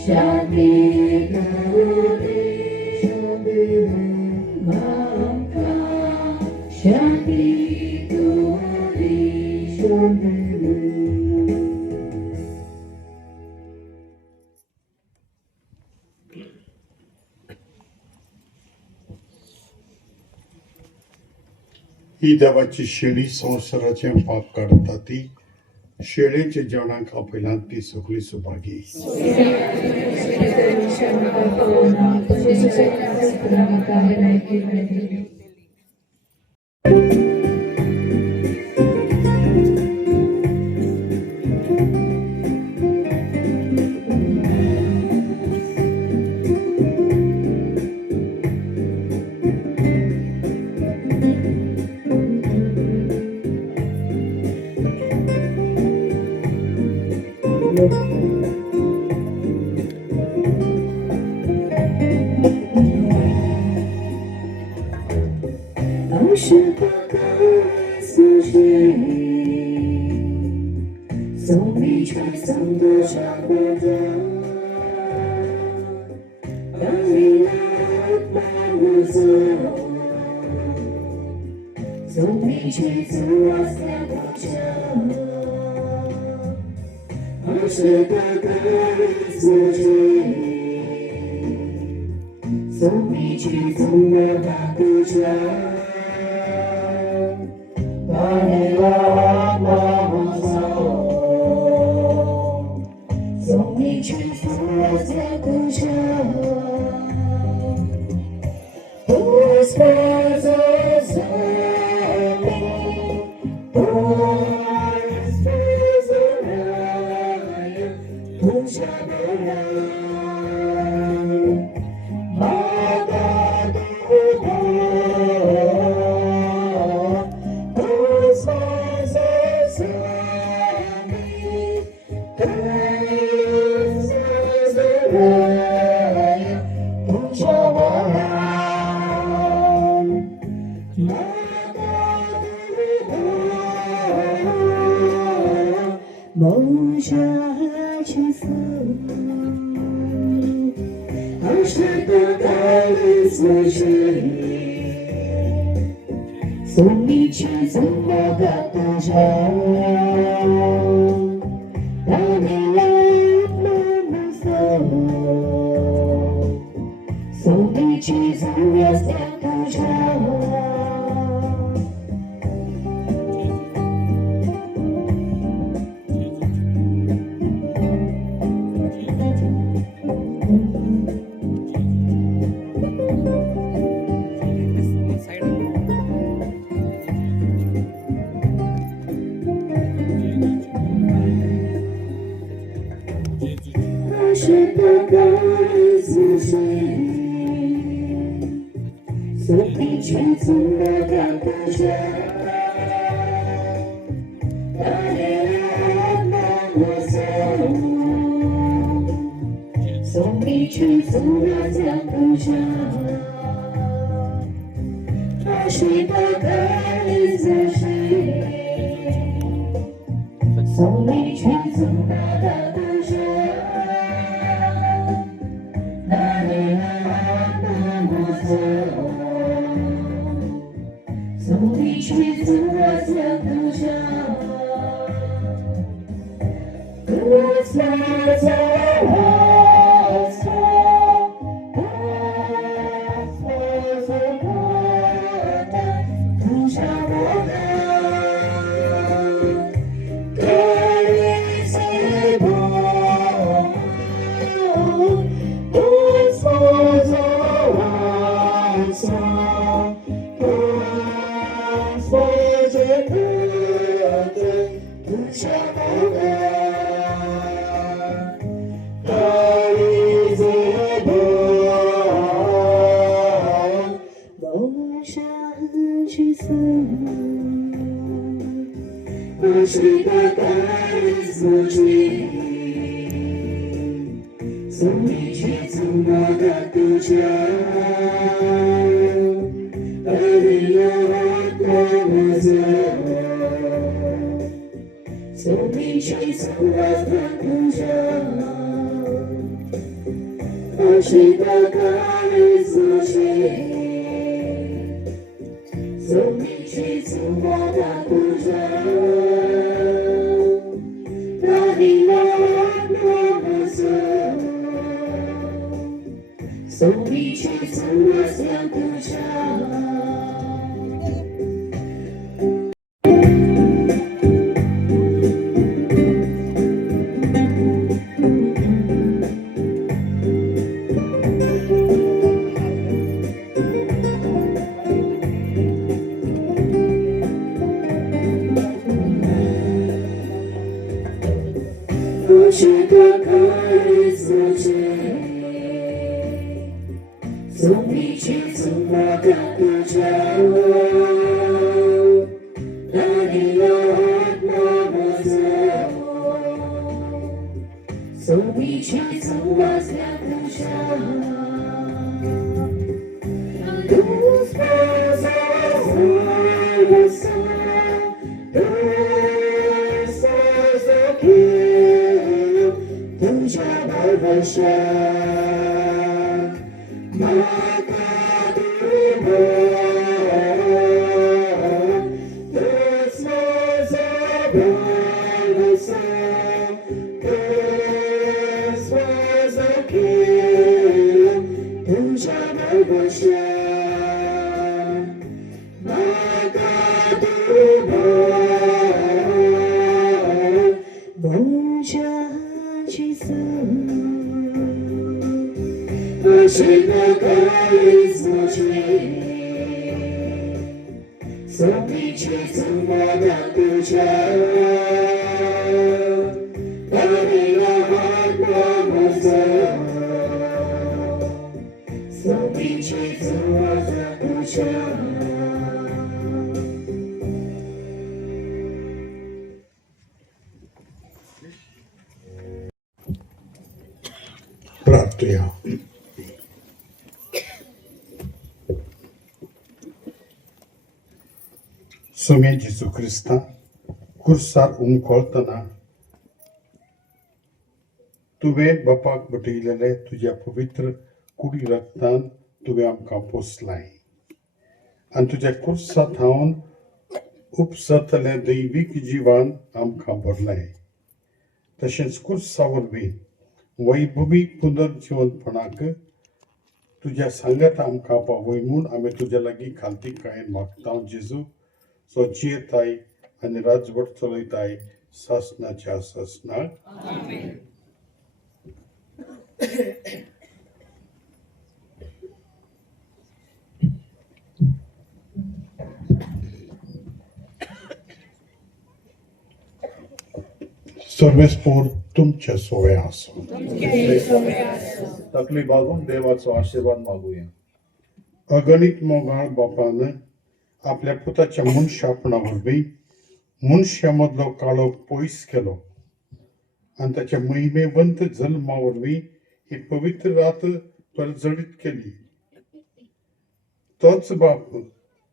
Shanti ही देवाची शेळी संवसाराचे पाप काढता ती शेळेच्या जेवणाक आपयलांत ती सगळी सुभागी सोमीचे सुमोगा तुझ्या आणि आत्मा माझा सोमीचे समजल्या तुझ्या तुझ माझा तुझ्या बरोबर प्रार्थया. सोम्या जेजू क्रिस्ता कुर्सार उमखोळतना तुवें बापाक बटयलेले तुज्या पवित्र कुडी रक्तान तुवें आमकां पोसलाय आनी तुज्या कुर्सांत हावन उपसतले दैवीक जिवान आमकां भरलाय. तशेंच कुर्सा वरवीं वैभवीक पुनर्जीवनपणाक तुज्या सांगात आमकां पावय म्हूण आमी तुज्या लागीं खालतीकायेन मागता जेजू. सो जियेताय आनी राजवट चलयताय सासणाच्या सासणाक. सर्वेस्पोर तुमचे सोय आसो. तकली बागून देवाचो आशीर्वाद मागुया. अगणित मोगाळ बापान आपल्या पुताच्या मनशापणा वरवीं मनशामदलो काळो पयस केलो आनी ताच्या महिमेवंत जल्मा वरवीं ही पवित्र रात परजळीत केली. तोच बाप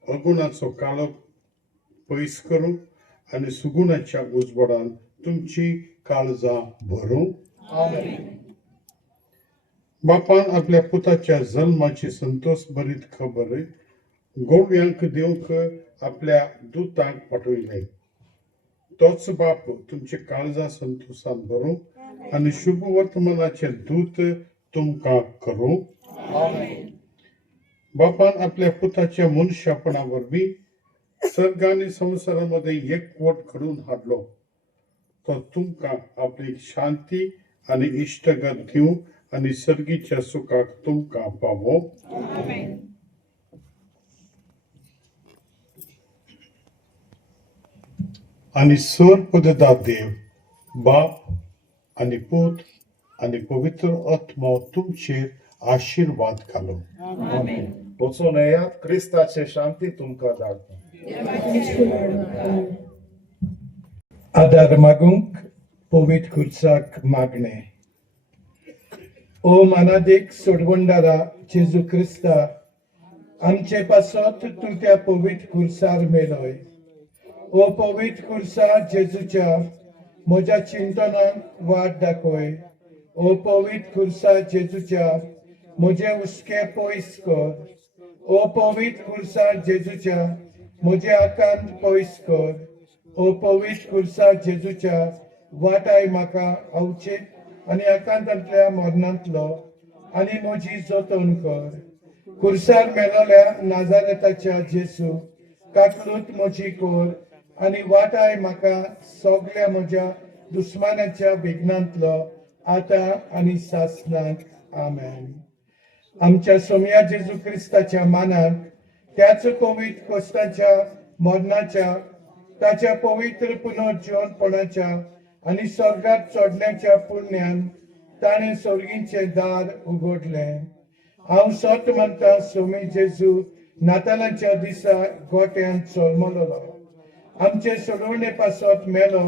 अगुणाचो काळो पयस करूं आनी सुगुणाच्या उजवाडान तुमची काळजां भरूं. बापान आपल्या पुताच्या जल्माची संतोष भरीत खबर गोव्यांक दिवंक आपल्या दुतांक पाठयले. तोच बाप तुमचे काळजां संतोषान भरूं आनी शुभ वर्तमानाचे दूत तुमकां करूं. बापान आपल्या पुताच्या मनशापणा वरवीं सर्ग आनी संवसारामध्ये एकवट घडून हाडलो. तो तुमकां आपली शांती आनी इश्टगत दिवं आनी सर्गीच्या सुखाक तुमकां पावो. आनी सर्वपददा देव बाप आनी पूत आनी पवित्र आत्मो तुमचेर आशीर्वाद घालो. वचून येयात, क्रिस्ताचे शांती तुमकां धाडटा. आदार मागूंक पवित्र खुर्साक मागणे. ओ मनादीक सोडवंडारा जेजू क्रिस्ता, आमचे पासत तूं त्या पवित्र खुर्सार मेलोय. ओ पवित्र खुर्सा जेजूच्या म्हज्या चिंतनाक वाट दाखय. ओ पवित्र खुर्सा जेजूच्या म्हजे हुस्के पयस कर. ओ पवित्र खुर्सा जेजूच्या म्हजे आकांत पयस कर. ओ पवित्र खुर्सा जेजूच्या वाटाय म्हाका अवचीत आनी आकांतांतल्या मरणांतलो आनी म्हजी जतन कर. खुर्सार मेलोल्या नाजारेताच्या जेजू काकलूत म्हजी कर आनी वाटाय म्हाका सगळ्या म्हज्या दुस्मानाच्या विघ्नांतलो आतां आनी सासणाक. आमेन. आमच्या सोम्या जेजू क्रिस्ताच्या मानाक त्याच पवित्र कश्टाच्या मरणाच्या ताच्या पवित्र पुनर्जीवनपणाच्या आनी स्वर्गात चडण्याच्या पुण्यान ताणें सर्गींचे दार उगडलें हांव सत म्हणटा सोमी जेजू नातालांच्या दिसा गोट्यान चोलमलो आमचे सोडवणे पासत मेलो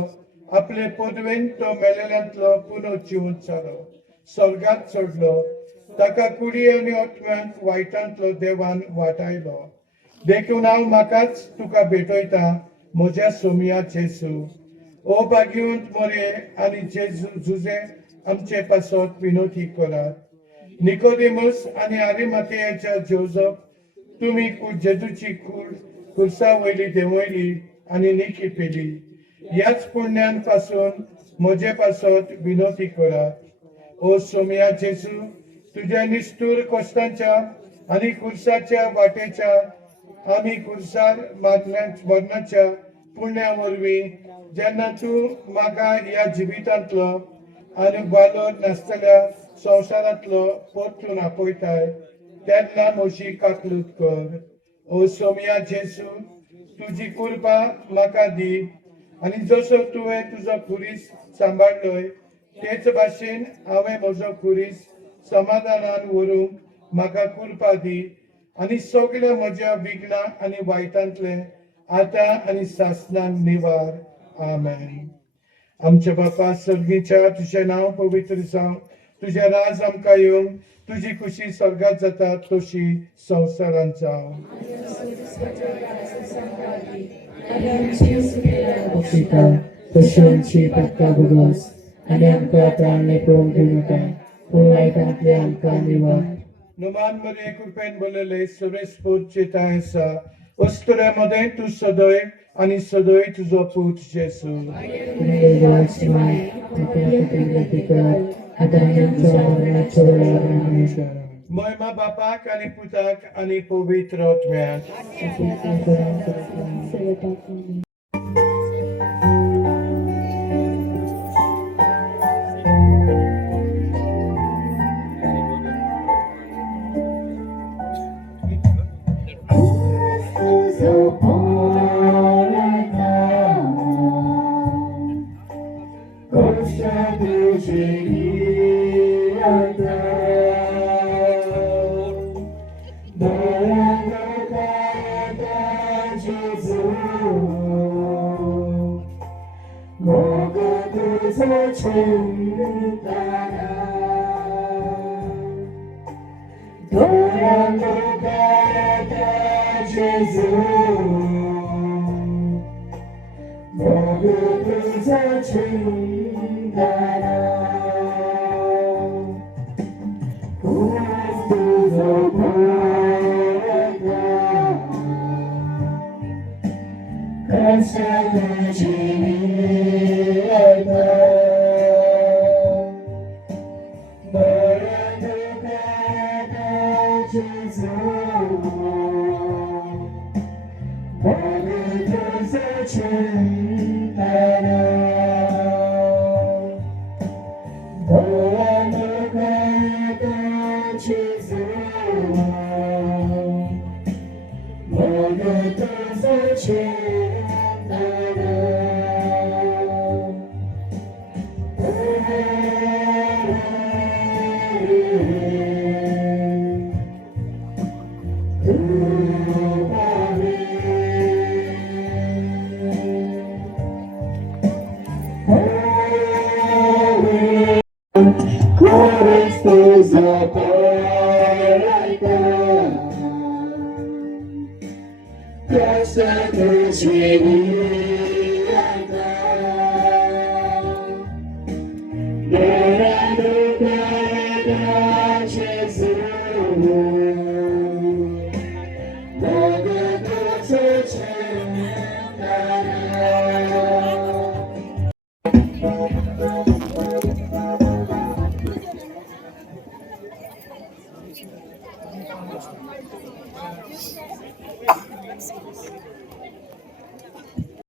आपले पदवेन तो मेलेल्यांतलो पुनो जिवन जालो स्वर्गात चडलो ताका कुडी आनी आत्म्यांत वायटांतलो देवान वाटायलो देखून हांव म्हाकाच तुका भेटयता म्हज्या सोमिया जेजू ओ भाग्यवंत मोरे आनी जेजू जुजे आमचे पासत विनोदी करात निकोदेमस आनी आरिमाथेयाच्या जोजफ तुमी जेजूची खुर्सा वयली देंवयली आनी निकी पेली ह्याच पुण्यान पासून म्हजे पासत विनोदी करात ओ सोमिया जेजू तुझ्या निष्ठूर कश्टांच्या आनी खुर्साच्या वाटेच्या आमी खुर्सार मरणाच्या पुण्या वरवीं जेन्ना तूं म्हाका ह्या जिवितांतलो आनी वालोर नासतल्या संवसारांतलो परतून आपयताय तेन्ना म्हजी काकलूत कर ओ सोमिया जेजू तुजी कृपा म्हाका दी आनी जसो तुवें तुजो खुरीस सांबाळलोय तेच भाशेन हांवें म्हजो खुरीस समाधानान व्हरूंक म्हाका कृपा दी आनी सगळ्या म्हज्या विघ्नां आनी वायटांतले आतां आनी सासणान निवार आमेन आमच्या बापा सर्गीच्या तुझें नांव पवित्र जावं तुझें राज आमकां येवंक तुजी खुशी स्वर्गात जाता तशी संवसारांत जावं आनी आमची सुखेला बक्षिता तशी आमची पडका बुडवास आनी आमकां आतां पळोवंक दिनाका पूण वायटांतले आमकां निवार नुमान मरे कृपेन बोलले सुरेश चिता आसा वस्तुऱ्यामध्ये तू सदैव आनी सदैव तुजो पूत जेसू देवाची माय आतां आनी आमच्या मरणाच्या वेळार आमेन. महिमा बापाक आनी पुताक आनी पवित्र आत्म्याक